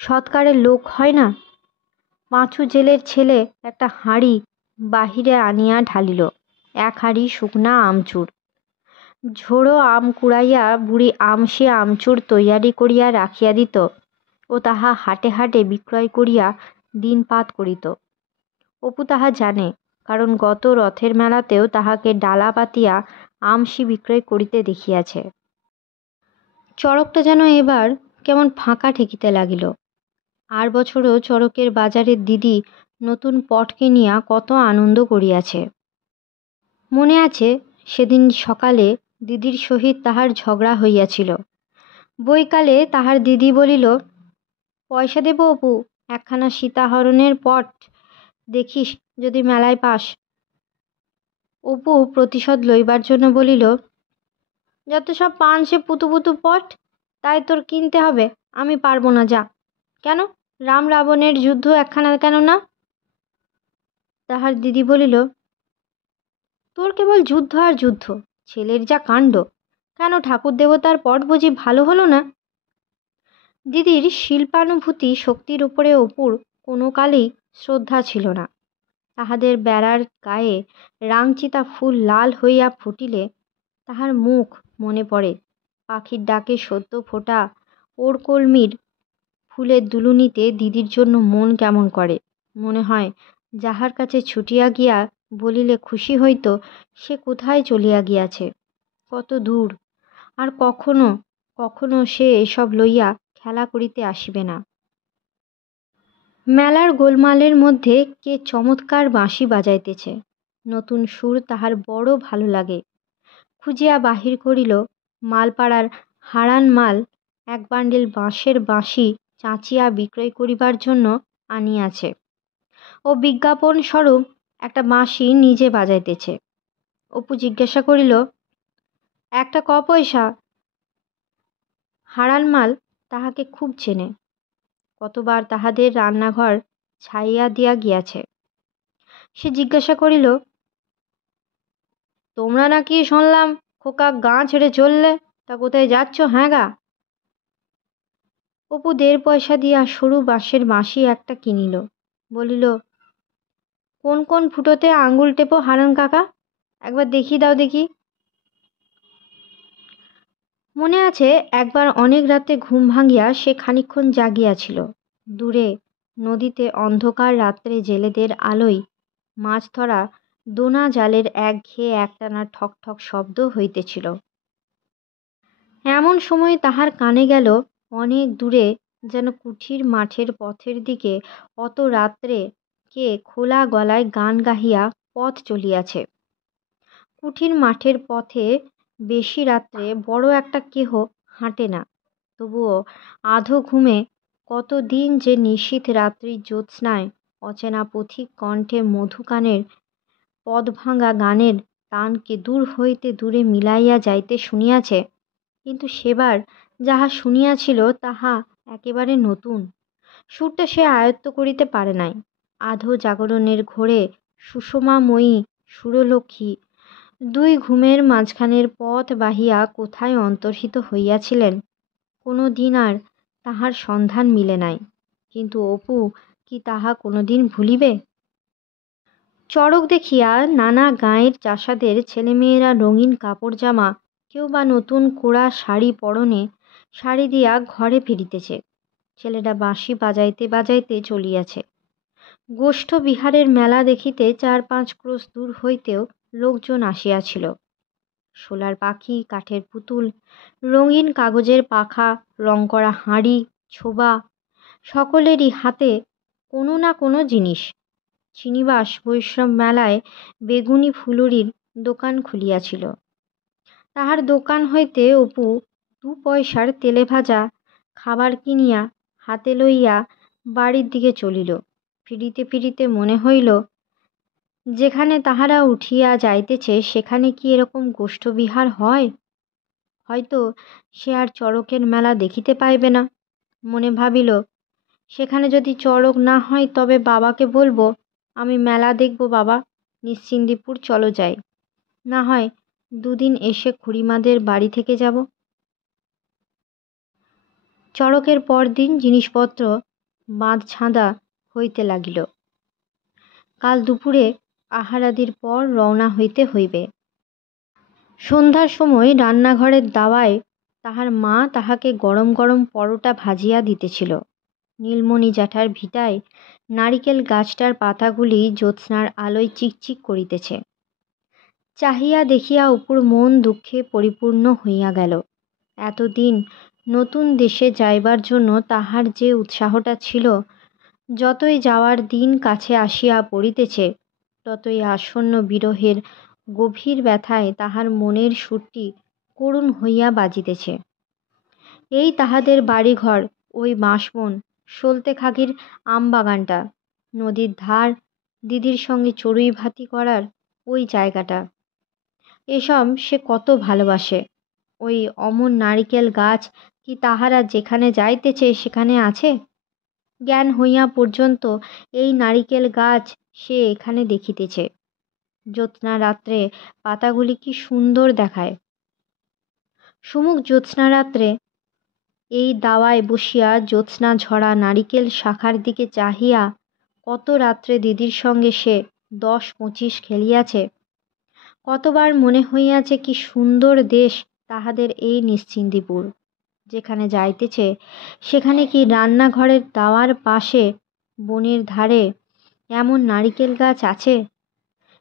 সৎকারের লোক হয় না? পাঁচু জেলের ছেলে একটা হাঁড়ি বাহিরে আনিয়া ঢালিল, এক হাঁড়ি শুকনা আমচুর। ঝোড়ো আম কুড়াইয়া বুড়ি আমসে আমচুর তৈয়ারি করিয়া রাখিয়া দিত ও তাহা হাটে হাটে বিক্রয় করিয়া দিন পাত করিত। অপু তাহা জানে, কারণ গত রথের মেলাতেও তাহাকে ডালা পাতিয়া আমসি বিক্রয় করিতে দেখিয়াছে। চড়কটা যেন এবার কেমন ফাঁকা ঠেকিতে লাগিল। আর বছরও চড়কের বাজারের দিদি নতুন পট কিনিয়া কত আনন্দ করিয়াছে। মনে আছে সেদিন সকালে দিদির সহিত তাহার ঝগড়া হইয়াছিল। বৈকালে তাহার দিদি বলিল, পয়সা দেব অপু, একখানা সীতাহরণের পট দেখিস যদি মেলায় পাস। অপু প্রতিশোধ লইবার জন্য বলিল, যত সব পান সে পুতু পুতু পট, তাই তোর কিনতে হবে? আমি পারবো না, যা। কেন, রাম রাবণের যুদ্ধ একখানা কেন না? তাহার দিদি বলিল, তোর কেবল যুদ্ধ আর যুদ্ধ, ছেলের যা কাণ্ড, কেন ঠাকুর দেবতার পট বুঝি ভালো হলো না? দিদির শিল্পানুভূতি শক্তির উপরে অপুর কোনো কালেই শ্রদ্ধা ছিল না। তাহাদের বেড়ার গায়ে রাংচিতা ফুল লাল হইয়া ফুটিলে তাহার মুখ মনে পড়ে। পাখির ডাকে সদ্য ফোটা ওড়কলমির ফুলের দুলুনিতে দিদির জন্য মন কেমন করে। মনে হয় যাহার কাছে ছুটিয়া গিয়া বলিলে খুশি হইত, সে কোথায় চলিয়া গিয়াছে, কত দূর, আর কখনো কখনো সে এসব লইয়া খেলা করিতে আসিবে না। মেলার গোলমালের মধ্যে কে চমৎকার বাঁশি বাজাইতেছে, নতুন সুর তাহার বড় ভালো লাগে। খুঁজিয়া বাহির করিল মালপাড়ার হারান মাল এক বান্ডিল বাঁশের বাঁশি চাঁচিয়া বিক্রয় করিবার জন্য আনিয়াছে ও বিজ্ঞাপন স্বরূপ একটা বাঁশি নিজে বাজাইতেছে। অপু জিজ্ঞাসা করিল, একটা ক পয়সা? হারান মাল তাহাকে খুব চেনে, কতবার তাহাদের রান্নাঘর ছাইয়া দিয়া গিয়াছে। সে জিজ্ঞাসা করিল, তোমরা নাকি শুনলাম খোকা গাঁ ছেড়ে চললে, তা কোথায় যাচ্ছ? হ্যাঁ গা? অপু 1.5 পয়সা দিয়া সরু বাঁশের বাঁশি একটা কিনিল। বলিল, কোন কোন ফুটোতে আঙুল টেপো হারান কাকা, একবার দেখি দাও দেখি। মনে আছে একবার অনেক রাতে ঘুম ভাঙিয়া সে খানিকক্ষণ জাগিয়াছিল। দূরে নদীতে অন্ধকার রাত্রে জেলেদের আলোয় মাছ ধরা দোনা জালের একঘেয়ে একটানা ঠক ঠক শব্দ হইতেছিল। এমন সময় তাহার কানে গেল অনেক দূরে যেন কুঠির মাঠের পথের দিকে অত রাত্রে কে খোলা গলায় গান গাহিয়া পথ চলিয়াছে। কুঠির মাঠের পথে বেশি রাত্রে বড় একটা কেহ হাঁটে না, তবুও আধো ঘুমে কতদিন যে নিশীথ রাত্রির জ্যোৎস্নায় অচেনা পথিক কণ্ঠে মধুকানের পদভাঙা গানের তানকে দূর হইতে দূরে মিলাইয়া যাইতে শুনিয়াছে, কিন্তু সেবার যাহা শুনিয়াছিল তাহা একেবারে নতুন। সুরটা সে আয়ত্ত করিতে পারে নাই। আধো জাগরণের ঘোরে সুষমাময়ী সুরলক্ষ্মী দুই ঘুমের মাঝখানের পথ বাহিয়া কোথায় অন্তর্হিত হইয়াছিলেন কোনো দিন আর তাহার সন্ধান মিলে নাই। কিন্তু অপু কি তাহা কোনো দিন ভুলিবে? চড়ক দেখিয়া নানা গাঁয়ের চাষাদের ছেলেমেয়েরা রঙিন কাপড় জামা, কেউ বা নতুন কোড়া শাড়ি পরনে শাড়ি দিয়া ঘরে ফিরিতেছে। ছেলেরা বাঁশি বাজাইতে বাজাইতে চলিয়াছে। গোষ্ঠ বিহারের মেলা দেখিতে ৪-৫ ক্রোশ দূর হইতেও লোকজন আসিয়াছিল। শোলার পাখি, কাঠের পুতুল, রঙিন কাগজের পাখা, রং করা হাঁড়ি, ছোবা, সকলেরই হাতে কোনো না কোনো জিনিস। শ্রীনিবাস বৈষ্ণব মেলায় বেগুনি ফুলুরির দোকান খুলিয়াছিল। তাহার দোকান হইতে অপু ২ পয়সার তেলে ভাজা খাবার কিনিয়া হাতে লইয়া বাড়ির দিকে চলিল। ফিরিতে ফিরিতে মনে হইল, যেখানে তাহারা উঠিয়া যাইতেছে সেখানে কি এরকম গোষ্ঠবিহার হয়? হয়তো সে আর চড়কের মেলা দেখিতে পাইবে না। মনে ভাবিল, সেখানে যদি চড়ক না হয় তবে বাবাকে বলবো, আমি মেলা দেখব বাবা, নিশ্চিন্দিপুর চলো যাই। না হয় ২ দিন এসে খুড়িমাদের বাড়ি থেকে যাব। চড়কের পরদিন জিনিসপত্র বাঁধছাঁদা হইতে লাগিল। কাল দুপুরে আহারাদির পর রওনা হইতে হইবে। সন্ধ্যার সময় রান্নাঘরের দাওয়ায় তাহার মা তাহাকে গরম গরম পরোটা ভাজিয়া দিতেছিল। নীলমণি জ্যাঠার ভিটায় নারিকেল গাছটার পাতাগুলি জ্যোৎস্নার আলোয় চিকচিক করিতেছে। চাহিয়া দেখিয়া অপুর মন দুঃখে পরিপূর্ণ হইয়া গেল। এতদিন নতুন দেশে যাইবার জন্য তাহার যে উৎসাহটা ছিল, যতই যাওয়ার দিন কাছে আসিয়া পড়িতেছে ততই আসন্ন বিরহের গভীর ব্যথায় তাহার মনের সুরটি করুণ হইয়া বাজিতেছে। এই তাহাদের বাড়িঘর, ওই বাঁশবন, সলতে খাগির আমবাগানটা, নদীর ধার, দিদির সঙ্গে চড়ুই ভাতি করার ওই জায়গাটা, এসব সে কত ভালোবাসে। ওই অমন নারিকেল গাছ কি তাহারা যেখানে যাইতেছে সেখানে আছে? জ্ঞান হইয়া পর্যন্ত এই নারিকেল গাছ সে এখানে দেখিতেছে। জ্যোৎস্না রাত্রে পাতাগুলি কি সুন্দর দেখায়। সুমুখ জ্যোৎস্না রাত্রে এই দাওয়ায় বসিয়া জ্যোৎস্না ঝরা নারিকেল শাখার দিকে চাহিয়া কত রাত্রে দিদির সঙ্গে সে ১০-২৫ খেলিয়াছে। কতবার মনে হইয়াছে কি সুন্দর দেশ তাহাদের এই নিশ্চিন্দিপুর। যেখানে যাইতেছে সেখানে কি রান্নাঘরের দাওয়ার পাশে বনের ধারে এমন নারিকেল গাছ আছে?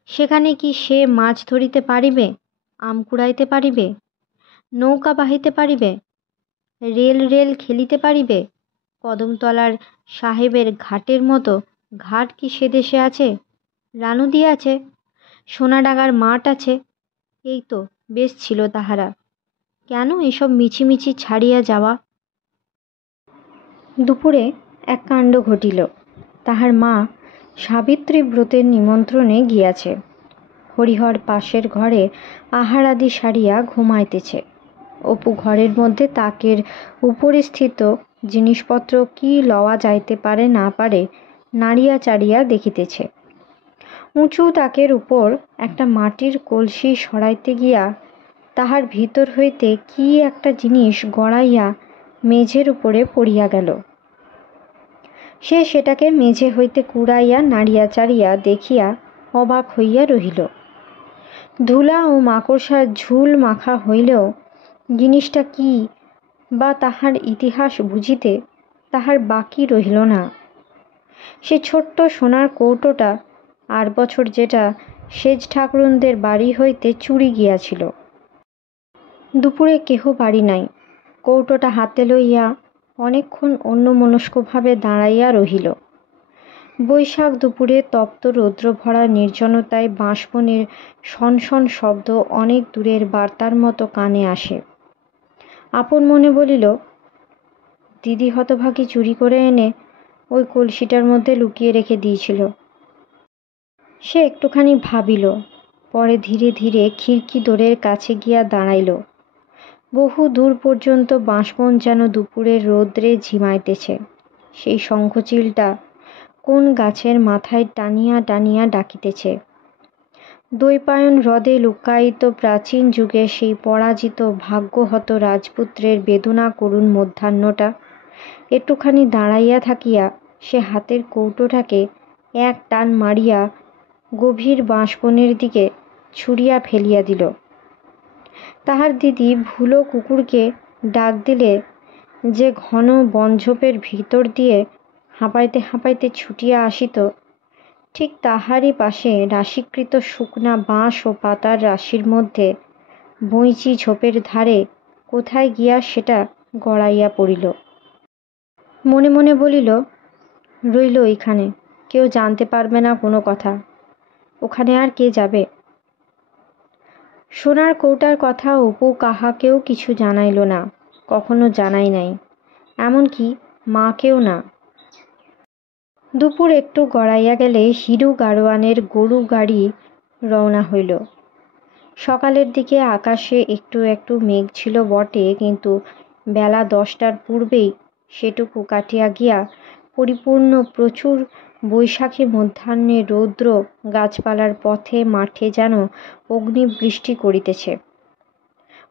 সেখানে কি সে মাছ ধরিতে পারিবে, আম কুড়াইতে পারিবে, নৌকা বাহিতে পারিবে, রেল রেল খেলিতে পারিবে? কদমতলার সাহেবের ঘাটের মতো ঘাট কি সে দেশে আছে? রানুদি আছে, সোনাডাঙ্গার মাঠ আছে। এই তো বেশ ছিল তাহারা। কেন এসব মিছিমিছি ছাড়িয়া যাওয়া? দুপুরে এক কাণ্ড ঘটিল। তাহার মা সাবিত্রী ব্রতের নিমন্ত্রণে গিয়াছে। হরিহর পাশের ঘরে আহারাদি সারিয়া ঘুমাইতেছে। অপু ঘরের মধ্যে তাকের উপরে স্থিত জিনিসপত্র কি লওয়া যাইতে পারে না পারে নাড়িয়া চাড়িয়া দেখিতেছে। উঁচু তাকের উপর একটা মাটির কলসি সরাইতে গিয়া তাহার ভিতর হইতে কি একটা জিনিস গড়াইয়া মেঝের উপরে পড়িয়া গেল। সে সেটাকে মেঝে হইতে কুড়াইয়া নাড়িয়া চাড়িয়া দেখিয়া অবাক হইয়া রহিল। ধুলা ও মাকড়সার ঝুল মাখা হইলেও জিনিসটা কি বা তাহার ইতিহাস বুঝিতে তাহার বাকি রহিল না। সে ছোট্ট সোনার কৌটোটা ৮ বছর যেটা সেজ ঠাকরুনদের বাড়ি হইতে চুরি গিয়াছিল। দুপুরে কেহ বাড়ি নাই। কৌটোটা হাতে লইয়া অনেকক্ষণ অন্যমনস্কভাবে দাঁড়াইয়া রহিল। বৈশাখ দুপুরে তপ্ত রৌদ্রভরা নির্জনতায় বাঁশবনের শনশন শব্দ অনেক দূরের বার্তার মতো কানে আসে। আপন মনে বলিল, দিদি হতভাগী চুরি করে এনে ওই কলসিটার মধ্যে লুকিয়ে রেখে দিয়েছিল। সে একটুখানি ভাবিল, পরে ধীরে ধীরে খিড়কি দোরের কাছে গিয়া দাঁড়াইল। বহু দূর পর্যন্ত বাঁশবন যেন দুপুরের রৌদ্রে ঝিমাইতেছে। সেই শঙ্খচিলটা কোন গাছের মাথায় টানিয়া টানিয়া ডাকিতেছে। দ্বৈপায়ন হ্রদে লুক্কায়িত প্রাচীন যুগে সেই পরাজিত ভাগ্যহত রাজপুত্রের বেদনা করুণ মধ্যাহ্নটা। একটুখানি দাঁড়াইয়া থাকিয়া সে হাতের কৌটোটাকে এক টান মারিয়া গভীর বাঁশবনের দিকে ছুঁড়িয়া ফেলিয়া দিল। তাহার দিদি ভুলো কুকুরকে ডাক দিলে যে ঘন বনঝোপের ভিতর দিয়ে হাঁপাইতে হাঁপাইতে ছুটিয়া আসিত, ঠিক তাহারই পাশে রাশিকৃত শুকনা বাঁশ ও পাতার রাশির মধ্যে বইচি ঝোপের ধারে কোথায় গিয়া সেটা গড়াইয়া পড়িল। মনে মনে বলিল, রইল এইখানে, কেউ জানতে পারবে না কোনো কথা, ওখানে আর কে যাবে। সোনার কৌটার কথা অপু কাহাকেও কিছু জানাইল না, কখনো জানাই নাই, এমনকি মাকেও না। দুপুর একটু গড়াইয়া গেলে হিরু গাড়োয়ানের গরু গাড়ি রওনা হইল। সকালের দিকে আকাশে একটু একটু মেঘ ছিল বটে, কিন্তু বেলা 10টার পূর্বেই সেটুকু কাটিয়া গিয়া পরিপূর্ণ প্রচুর বৈশাখী মধ্যাহ্নে রৌদ্র গাছপালার পথে মাঠে যেন অগ্নিবৃষ্টি করিতেছে।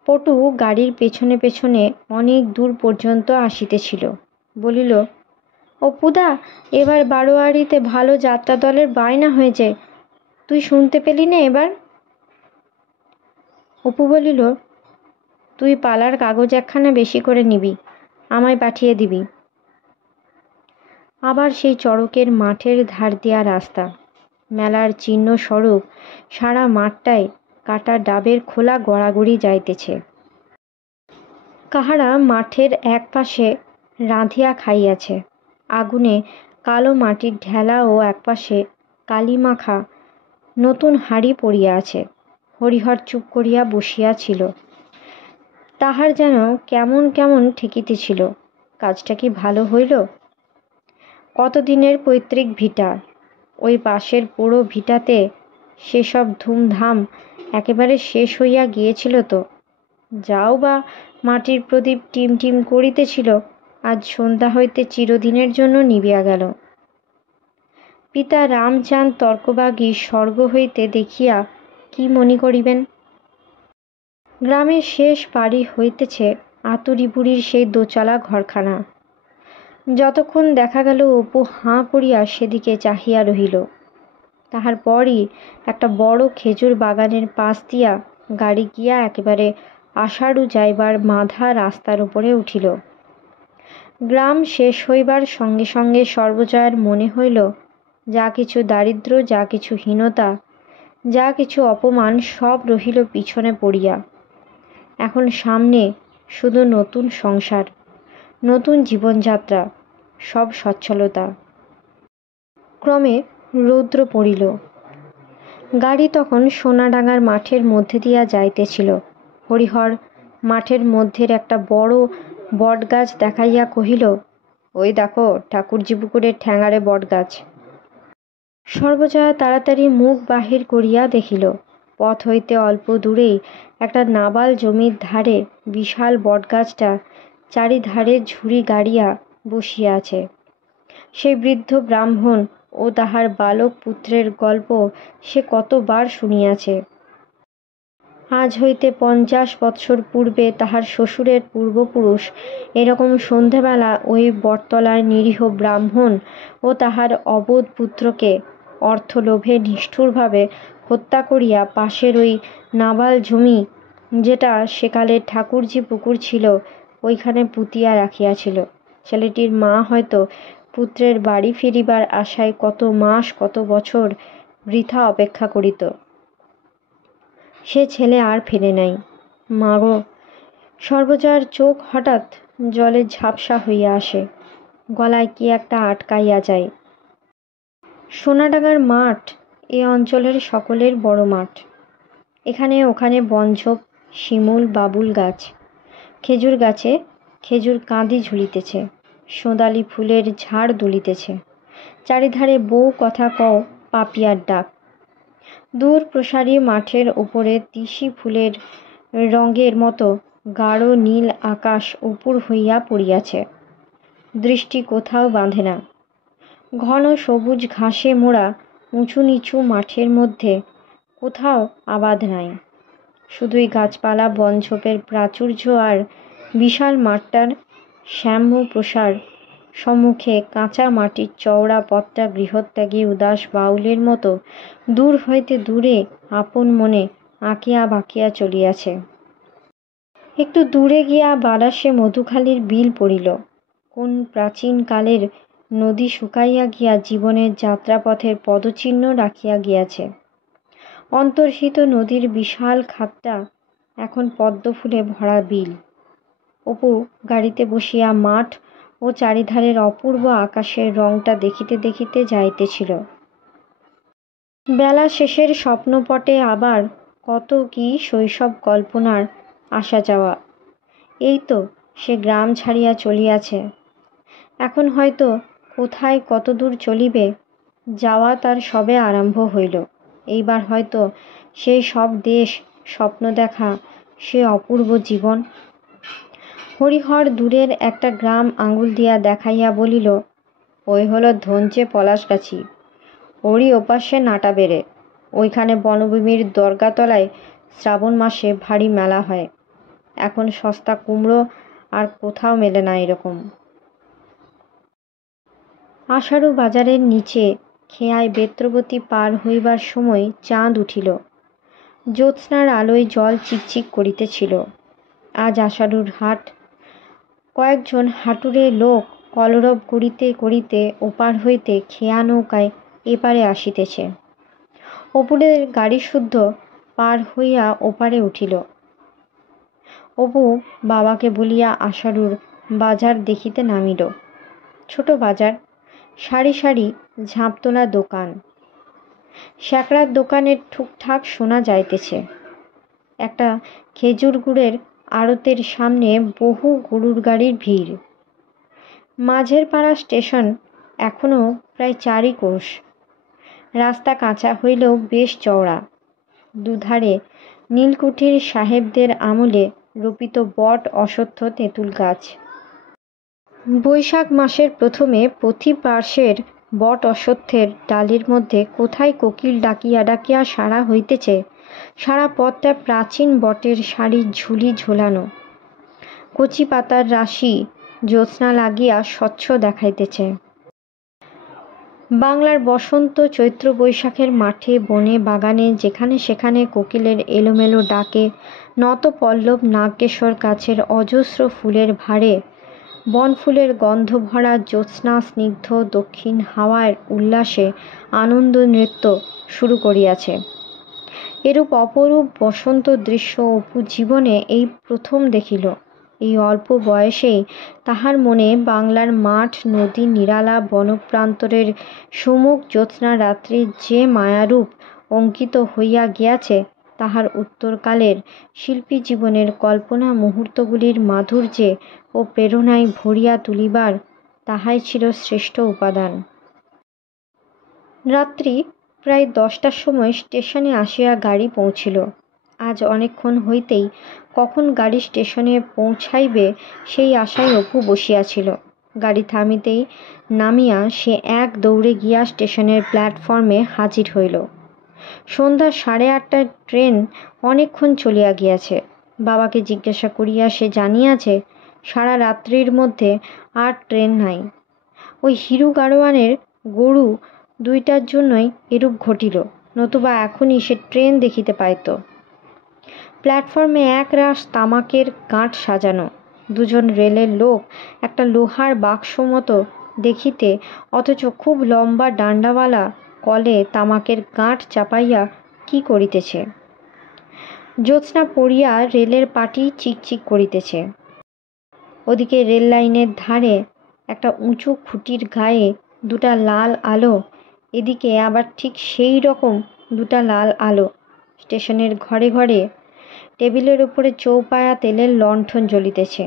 পটু গাড়ির পেছনে পেছনে অনেক দূর পর্যন্ত আসিতেছিল। বলিল, অপুদা, এবার বারোয়ারিতে ভালো যাত্রা দলের বায়না হয়েছে, তুই শুনতে পেলি না এবার? অপু বলিল, তুই পালার কাগজ একখানা বেশি করে নিবি, আমায় পাঠিয়ে দিবি। আবার সেই চড়কের মাঠের ধার দিয়া রাস্তা, মেলার চিহ্ন স্বরূপ সারা মাঠটায় কাটা ডাবের খোলা গড়াগড়ি যাইতেছে। কাহারা মাঠের এক পাশে রাঁধিয়া খাইয়াছে, আগুনে কালো মাটির ঢেলা ও একপাশে কালিমাখা নতুন হাঁড়ি পড়িয়া আছে। হরিহর চুপ করিয়া বসিয়া ছিল। তাহার যেন কেমন কেমন ঠেকিতেছিল, কাজটা কি ভালো হইল? কতদিনের পৈতৃক ভিটা, ওই পাশের পুরো ভিটাতে সেসব ধুমধাম একেবারে শেষ হইয়া গিয়েছিল তো। যাও বা মাটির প্রদীপ টিম টিম করিতেছিল, আজ সন্ধ্যা হইতে চিরদিনের জন্য নিবিয়া গেল। পিতা রামচাঁদ তর্কবাগী স্বর্গ হইতে দেখিয়া কি মনে করিবেন? গ্রামের শেষ বাড়ি হইতেছে আতুরি বুড়ির সেই দোচালা ঘরখানা। যতক্ষণ দেখা গেল অপু হাঁ করিয়া সেদিকে চাহিয়া রহিল। তাহার পরই একটা বড় খেজুর বাগানের পাশ দিয়া গাড়ি গিয়া একেবারে আষাঢ়ু যাইবার মাধা রাস্তার উপরে উঠিল। গ্রাম শেষ হইবার সঙ্গে সঙ্গে সর্বজয়ার মনে হইল, যা কিছু দারিদ্র্য, যা কিছু হীনতা, যা কিছু অপমান, সব রহিল পিছনে পড়িয়া। এখন সামনে শুধু নতুন সংসার, নতুন জীবনযাত্রা, সব সচ্ছলতা। ক্রমে রৌদ্র পড়িল। গাড়ি তখন সোনাডাঙ্গার মাঠের মধ্যে দিয়া যাইতেছিল। হরিহর মাঠের মধ্যের একটা বড় বটগাছ দেখাইয়া কহিল, ওই দেখো ঠাকুরজি পুকুরের ঠ্যাঙারে বটগাছ। সর্বজয়া তাড়াতাড়ি মুখ বাহির করিয়া দেখিল, পথ হইতে অল্প দূরেই একটা নাবাল জমির ধারে বিশাল বটগাছটা চারিধারে ঝুড়ি গাড়িয়া বসিয়া আছে। সেই বৃদ্ধ ব্রাহ্মণ ও তাহার বালক পুত্রের গল্প সে কতবার শুনিয়াছে। আজ হইতে 50 বৎসর পূর্বে তাহার শ্বশুরের পূর্বপুরুষ এরকম সন্ধেবেলা ওই বটতলায় নিরীহ ব্রাহ্মণ ও তাহার অবোধ পুত্রকে অর্থলোভে নিষ্ঠুরভাবে হত্যা করিয়া পাশের ওই নাবাল জমি, যেটা সেকালে ঠাকুরজি পুকুর ছিল, ওইখানে পুঁতিয়া রাখিয়াছিল। ছেলেটির মা হয়তো পুত্রের বাড়ি ফিরিবার আশায় কত মাস কত বছর বৃথা অপেক্ষা করিত। সে ছেলে আর ফিরে নাই। মা গো! সর্বজয়ার চোখ হঠাৎ জলে ঝাপসা হইয়া আসে, গলায় কি একটা আটকাইয়া যায়। সোনাডাঙ্গার মাঠ এ অঞ্চলের সকলের বড় মাঠ। এখানে ওখানে বনঝোপ, শিমুল, বাবুল গাছ, খেজুর গাছে খেজুর কাঁদি ঝুলিতেছে, সোঁদালি ফুলের ঝাড় দুলিতেছে। চারিধারে বউ কথা কও পাপিয়ার ডাক। দূর প্রসারী মাঠের উপরে তিসি ফুলের রঙের মতো গাঢ় নীল আকাশ উপুর হইয়া পড়িয়াছে, দৃষ্টি কোথাও বাঁধে না। ঘন সবুজ ঘাসে মোড়া উঁচু নিচু মাঠের মধ্যে কোথাও আবাদ নাই, শুধুই গাছপালা, বনঝোপের প্রাচুর্য আর বিশাল মাঠটার শ্যাম্য প্রসার। সম্মুখে কাঁচা মাটির চওড়া পথটা গৃহত্যাগী উদাস বাউলের মতো দূর হইতে দূরে আপন মনে আঁকিয়া বাঁকিয়া চলিয়াছে। একটু দূরে গিয়া বারাসে মধুখালীর বিল পড়িল। কোন প্রাচীন কালের নদী শুকাইয়া গিয়া জীবনের যাত্রাপথের পদচিহ্ন রাখিয়া গিয়াছে। অন্তর্হিত নদীর বিশাল খাতটা এখন পদ্মফুলে ভরা বিল। অপু গাড়িতে বসিয়া মাঠ ও চারিধারের অপূর্ব আকাশের রংটা দেখিতে দেখিতে যাইতেছিল। বেলা শেষের স্বপ্নপটে আবার কত কি শৈশব কল্পনার আসা যাওয়া। এই তো সে গ্রাম ছাড়িয়া চলিয়াছে। এখন হয়তো কোথায় কত দূর চলিবে, যাওয়া তার সবে আরম্ভ হইল। এইবার হয়তো সেই সব দেশ, স্বপ্ন দেখা, সে অপূর্ব জীবন। হরিহর দূরের একটা গ্রাম আঙুল দিয়া দেখাইয়া বলিল, ওই হলো ধঞ্চে পলাশগাছি, ওরই ওপাশে নাটা বেড়ে। ওইখানে বনভূমির দরগাতলায় শ্রাবণ মাসে ভারী মেলা হয়। এখন সস্তা কুমড়ো আর কোথাও মেলে না এরকম। আষাঢ় বাজারের নিচে খেয়ায় বেত্রবতী পার হইবার সময় চাঁদ উঠিল। জ্যোৎস্নার আলোয় জল চিকচিক করিতেছিল। আজ আষাঢ়ুর হাট। কয়েকজন হাটুরে লোক কলরব করিতে করিতে ওপার হইতে খেয়া নৌকায় এপারে আসিতেছে। অপুরের গাড়ি শুদ্ধ পার হইয়া ওপারে উঠিল। অপু বাবাকে বলিয়া আষাঢ়ুর বাজার দেখিতে নামিল। ছোট বাজার, সারি সারি ঝাঁপতোলা দোকান। শ্যাকরার দোকানের ঠুকঠাক শোনা যাইতেছে। একটা খেজুর গুড়ের আড়তের সামনে বহু গরুর গাড়ির ভিড়। মাঝের পাড়া স্টেশন এখনো প্রায় 4 কোষ। রাস্তা কাঁচা হইলেও বেশ চওড়া। দুধারে নীলকুঠির সাহেবদের আমলে রোপিত বট, অশ্বত্থ, তেঁতুল গাছ। বৈশাখ মাসের প্রথমে প্রতি পার্শ্বের বট অশ্বত্থের ডালের মধ্যে কোথায় কোকিল ডাকিয়া ডাকিয়া সারা হইতেছে। সারা পথটা প্রাচীন বটের সারির ঝুলি ঝোলানো। কচি পাতার রাশি জ্যোৎস্না লাগিয়া স্বচ্ছ দেখাইতেছে। বাংলার বসন্ত, চৈত্র, বৈশাখের মাঠে, বনে, বাগানে যেখানে সেখানে কোকিলের এলোমেলো ডাকে, নত পল্লব নাগকেশর গাছের অজস্র ফুলের ভারে, বনফুলের গন্ধ ভরা জ্যোৎস্না স্নিগ্ধ দক্ষিণ হাওয়ার উল্লাসে আনন্দ নৃত্য শুরু করিয়াছে। এরূপ অপরূপ বসন্ত দৃশ্য অপু জীবনে এই প্রথম দেখিল। এই অল্প বয়সেই তাহার মনে বাংলার মাঠ, নদী, নিরালা বনপ্রান্তরের সুমুখ জ্যোৎস্না রাত্রি যে মায়ারূপ অঙ্কিত হইয়া গিয়াছে, তাহার উত্তরকালের শিল্পী জীবনের কল্পনা মুহূর্তগুলির মাধুর্যে ও প্রেরণায় ভরিয়া তুলিবার তাহাই ছিল শ্রেষ্ঠ উপাদান। রাত্রি প্রায় 10টার সময় স্টেশনে আসিয়া গাড়ি পৌঁছিল। আজ অনেকক্ষণ হইতেই কখন গাড়ি স্টেশনে পৌঁছাইবে সেই আশায় অপু বসিয়াছিল। গাড়ি থামিতেই নামিয়া সে এক দৌড়ে গিয়া স্টেশনের প্ল্যাটফর্মে হাজির হইল। সন্ধ্যা 8:30টার ট্রেন অনেকক্ষণ চলিয়া গিয়াছে। বাবাকে জিজ্ঞাসা করিয়া সে জানিয়াছে সারা রাত্রির মধ্যে আর ট্রেন নাই। ওই হিরু গাড়োয়ানের গরু 2টার জন্যই এরূপ ঘটিল, নতুবা এখনই সে ট্রেন দেখিতে পাইত। প্ল্যাটফর্মে এক রাশ তামাকের গাঁট সাজানো। দুজন রেলের লোক একটা লোহার বাক্স মতো দেখিতে অথচ খুব লম্বা ডান্ডাওয়ালা কলে তামাকের গাঁট চাপাইয়া কি করিতেছে। জ্যোৎস্না পড়িয়া রেলের পাটি চিকচিক করিতেছে। ওদিকে রেল লাইনের ধারে একটা উঁচু খুঁটির গায়ে 2টা লাল আলো, এদিকে আবার ঠিক সেই রকম 2টা লাল আলো। স্টেশনের ঘরে ঘরে টেবিলের উপরে চৌপায়া তেলের লণ্ঠন জ্বলিতেছে।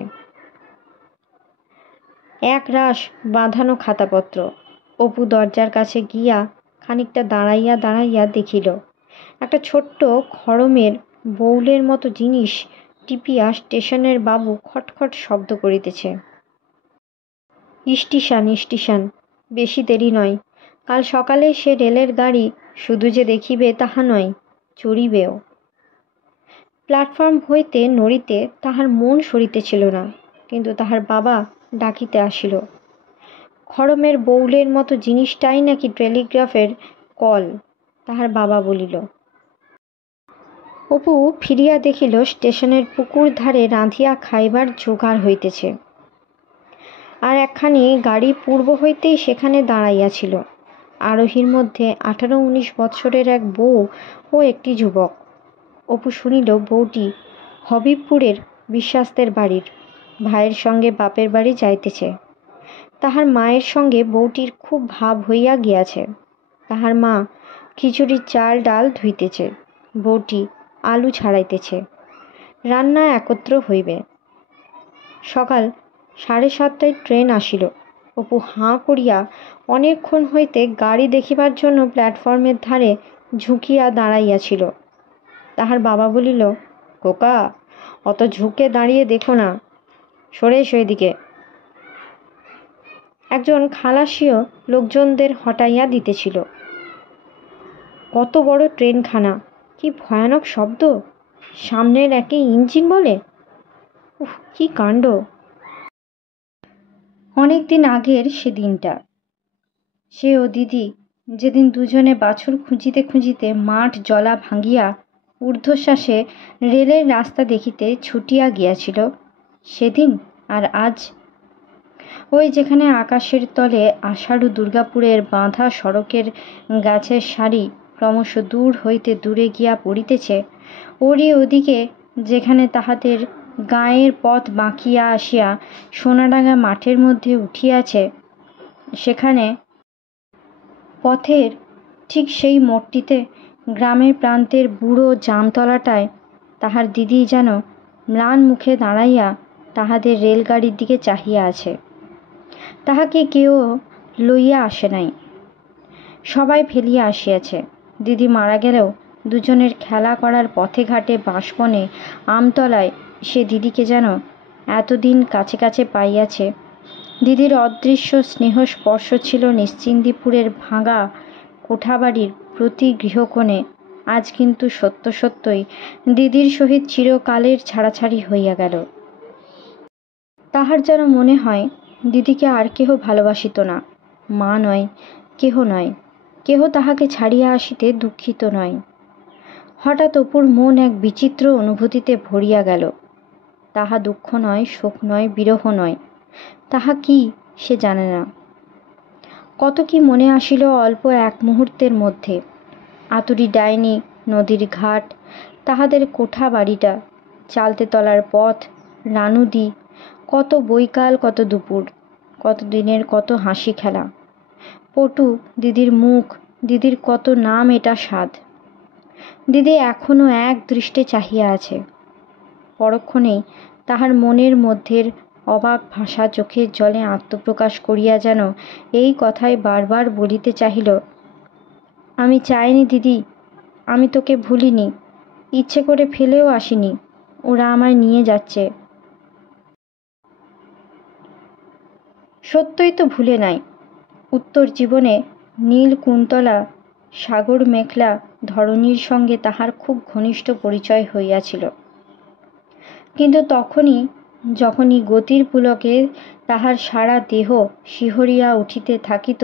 এক রাশ বাঁধানো খাতাপত্র। অপু দরজার কাছে গিয়া খানিকটা দাঁড়াইয়া দাঁড়াইয়া দেখিল একটা ছোট্ট খড়মের বউলের মতো জিনিস টিপিয়া স্টেশনের বাবু খটখট শব্দ করিতেছে। স্টেশন, স্টেশন, বেশি দেরি নয়। কাল সকালে সে রেলের গাড়ি শুধু যে দেখিবে তাহা নয়, চড়িবেও। প্ল্যাটফর্ম হইতে নড়িতে তাহার মন সরিতেছিল না, কিন্তু তাহার বাবা ডাকিতে আসিল। খড়মের বউলের মতো জিনিসটাই নাকি টেলিগ্রাফের কল, তাহার বাবা বলিল। অপু ফিরিয়া দেখিল স্টেশনের পুকুর ধারে রাঁধিয়া খাইবার জোগাড় হইতেছে, আর একখানি গাড়ি পূর্ব হইতেই সেখানে দাঁড়াইয়াছিল। আরোহীর মধ্যে 18-19 বৎসরের এক বউ ও একটি যুবক। অপু শুনিল বউটি হবিবপুরের বিশ্বাসদের বাড়ির ভাইয়ের সঙ্গে বাপের বাড়ি যাইতেছে। তাহার মায়ের সঙ্গে বউটির খুব ভাব হইয়া গিয়াছে। তাহার মা খিচুড়ির চাল ডাল ধুইতেছে, বউটি আলু ছাড়াইতেছে। রান্না একত্র হইবে। সকাল 7:30টায় ট্রেন আসিল। অপু হাঁ করিয়া অনেকক্ষণ হইতে গাড়ি দেখিবার জন্য প্ল্যাটফর্মের ধারে ঝুঁকিয়া দাঁড়াইয়াছিল। তাহার বাবা বলিল, খোকা, অত ঝুঁকে দাঁড়িয়ে দেখো না, সরে এসো এদিকে। একজন খালাসিও লোকজনদের হটাইয়া দিতেছিল। কত বড় ট্রেনখানা, কি ভয়ানক শব্দ! সামনের একে ইঞ্জিন বলে। উফ, কি কাণ্ড! অনেক দিন আগের সে দিনটা। সে ও দিদি যেদিন দুজনে বাছুর খুঁজিতে খুঁজিতে মাঠ জলা ভাঙিয়া ঊর্ধ্বশ্বাসে রেলের রাস্তা দেখিতে ছুটিয়া গিয়াছিল, সেদিন আর আজ। ওই যেখানে আকাশের তলে আষাঢ় দুর্গাপুরের বাঁধা সড়কের গাছের সারি ক্রমশ দূর হইতে দূরে গিয়া পড়িতেছে, ওরই ওদিকে যেখানে তাহাদের গাঁয়ের পথ বাঁকিয়া আসিয়া সোনাডাঙ্গা মাঠের মধ্যে উঠিয়াছে, সেখানে পথের ঠিক সেই মোড়টিতে গ্রামের প্রান্তের বুড়ো জামতলাটায় তাহার দিদি যেন ম্লান মুখে দাঁড়াইয়া তাহাদের রেলগাড়ির দিকে চাহিয়া আছে। তাহাকে কেউ লইয়া আসে নাই, সবাই ফেলিয়া আসিয়াছে। দিদি মারা গেলেও দুজনের খেলা করার পথে ঘাটে বাঁশবনে আমতলায় সে দিদিকে যেন এতদিন কাছে কাছে পাইয়াছে। দিদির অদৃশ্য স্নেহ স্পর্শ ছিল নিশ্চিন্দিপুরের ভাঙা কোঠাবাড়ির প্রতি গৃহকোণে। আজ কিন্তু সত্য সত্যই দিদির সহিত চিরকালের ছাড়াছাড়ি হইয়া গেল। তাহার যেন মনে হয় দিদিকে আর কেহ ভালোবাসিত না, মা নয়, কেহ নয়, কেহ তাহাকে ছাড়িয়া আসিতে দুঃখিত নয়। হঠাৎ অপুর মন এক বিচিত্র অনুভূতিতে ভরিয়া গেল। তাহা দুঃখ নয়, শোক নয়, বিরহ নয়, তাহা কি সে জানে না। কত কি মনে আসিল অল্প এক মুহূর্তের মধ্যে। আতুরি ডাইনি, নদীর ঘাট, তাহাদের কোঠা বাড়িটা, চালতে তলার পথ, রানুদি, কত বৈকাল, কত দুপুর, কত দিনের কত হাসি খেলা। পটু দিদির মুখ, দিদির কত নাম এটা স্বাদ। দিদি এখনো এক দৃষ্টে চাহিয়া আছে। পরক্ষণেই তাহার মনের মধ্যের অবাক ভাষা চোখের জলে আত্মপ্রকাশ করিয়া যেন এই কথাই বারবার বলিতে চাহিল, আমি চাইনি দিদি, আমি তোকে ভুলিনি, ইচ্ছে করে ফেলেও আসিনি, ওরা আমায় নিয়ে যাচ্ছে। সত্যই তো ভুলে নাই। উত্তর জীবনে নীল কুন্তলা সাগর মেঘলা ধরণীর সঙ্গে তাহার খুব ঘনিষ্ঠ পরিচয় হইয়াছিল। কিন্তু যখনই গতির পুলকে তাহার সারা দেহ শিহরিয়া উঠিতে থাকিত,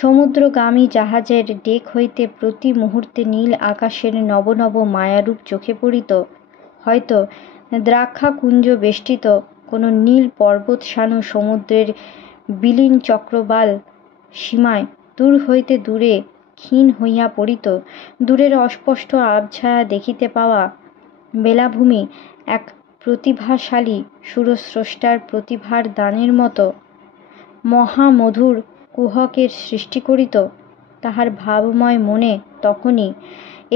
সমুদ্রগামী জাহাজের ডেক হইতে প্রতি মুহূর্তে নীল আকাশের নব নব মায়ারূপ চোখে পড়িত, হয়তো দ্রাক্ষাকুঞ্জ বেষ্টিত কোনো নীল পর্বতসানু সমুদ্রের বিলীন চক্রবাল সীমায় দূর হইতে দূরে ক্ষীণ হইয়া পড়িত, দূরের অস্পষ্ট আবছায়া দেখিতে পাওয়া বেলাভূমি এক প্রতিভাশালী সুরস্রষ্টার প্রতিভার দানের মতো মহামধুর কুহকের সৃষ্টি করিত তাহার ভাবময় মনে। তখনই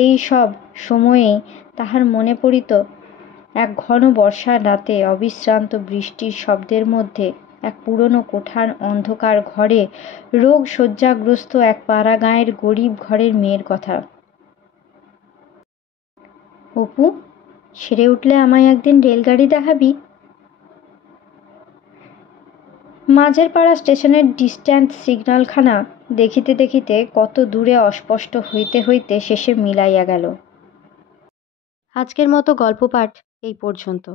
এই সব সময়েই তাহার মনে পড়িত এক ঘন বর্ষার রাতে অবিশ্রান্ত বৃষ্টির শব্দের মধ্যে এক পুরনো কোঠার অন্ধকার ঘরে রোগ শয্যাগ্রস্ত এক পাড়া গাঁয়ের গরিব ঘরের মেয়ের কথা। অপু, সেরে উঠলে আমায় একদিন রেলগাড়ি দেখাবি? মাঝের পাড়া স্টেশনের ডিস্ট্যান্ট সিগন্যালখানা দেখিতে দেখিতে কত দূরে অস্পষ্ট হইতে হইতে শেষে মিলাইয়া গেল। আজকের মতো গল্প পাঠ এই পর্যন্ত।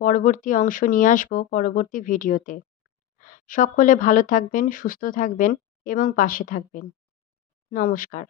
পরবর্তী অংশ নিয়ে আসবো পরবর্তী ভিডিওতে। সকলে ভালো থাকবেন, সুস্থ থাকবেন এবং পাশে থাকবেন। নমস্কার।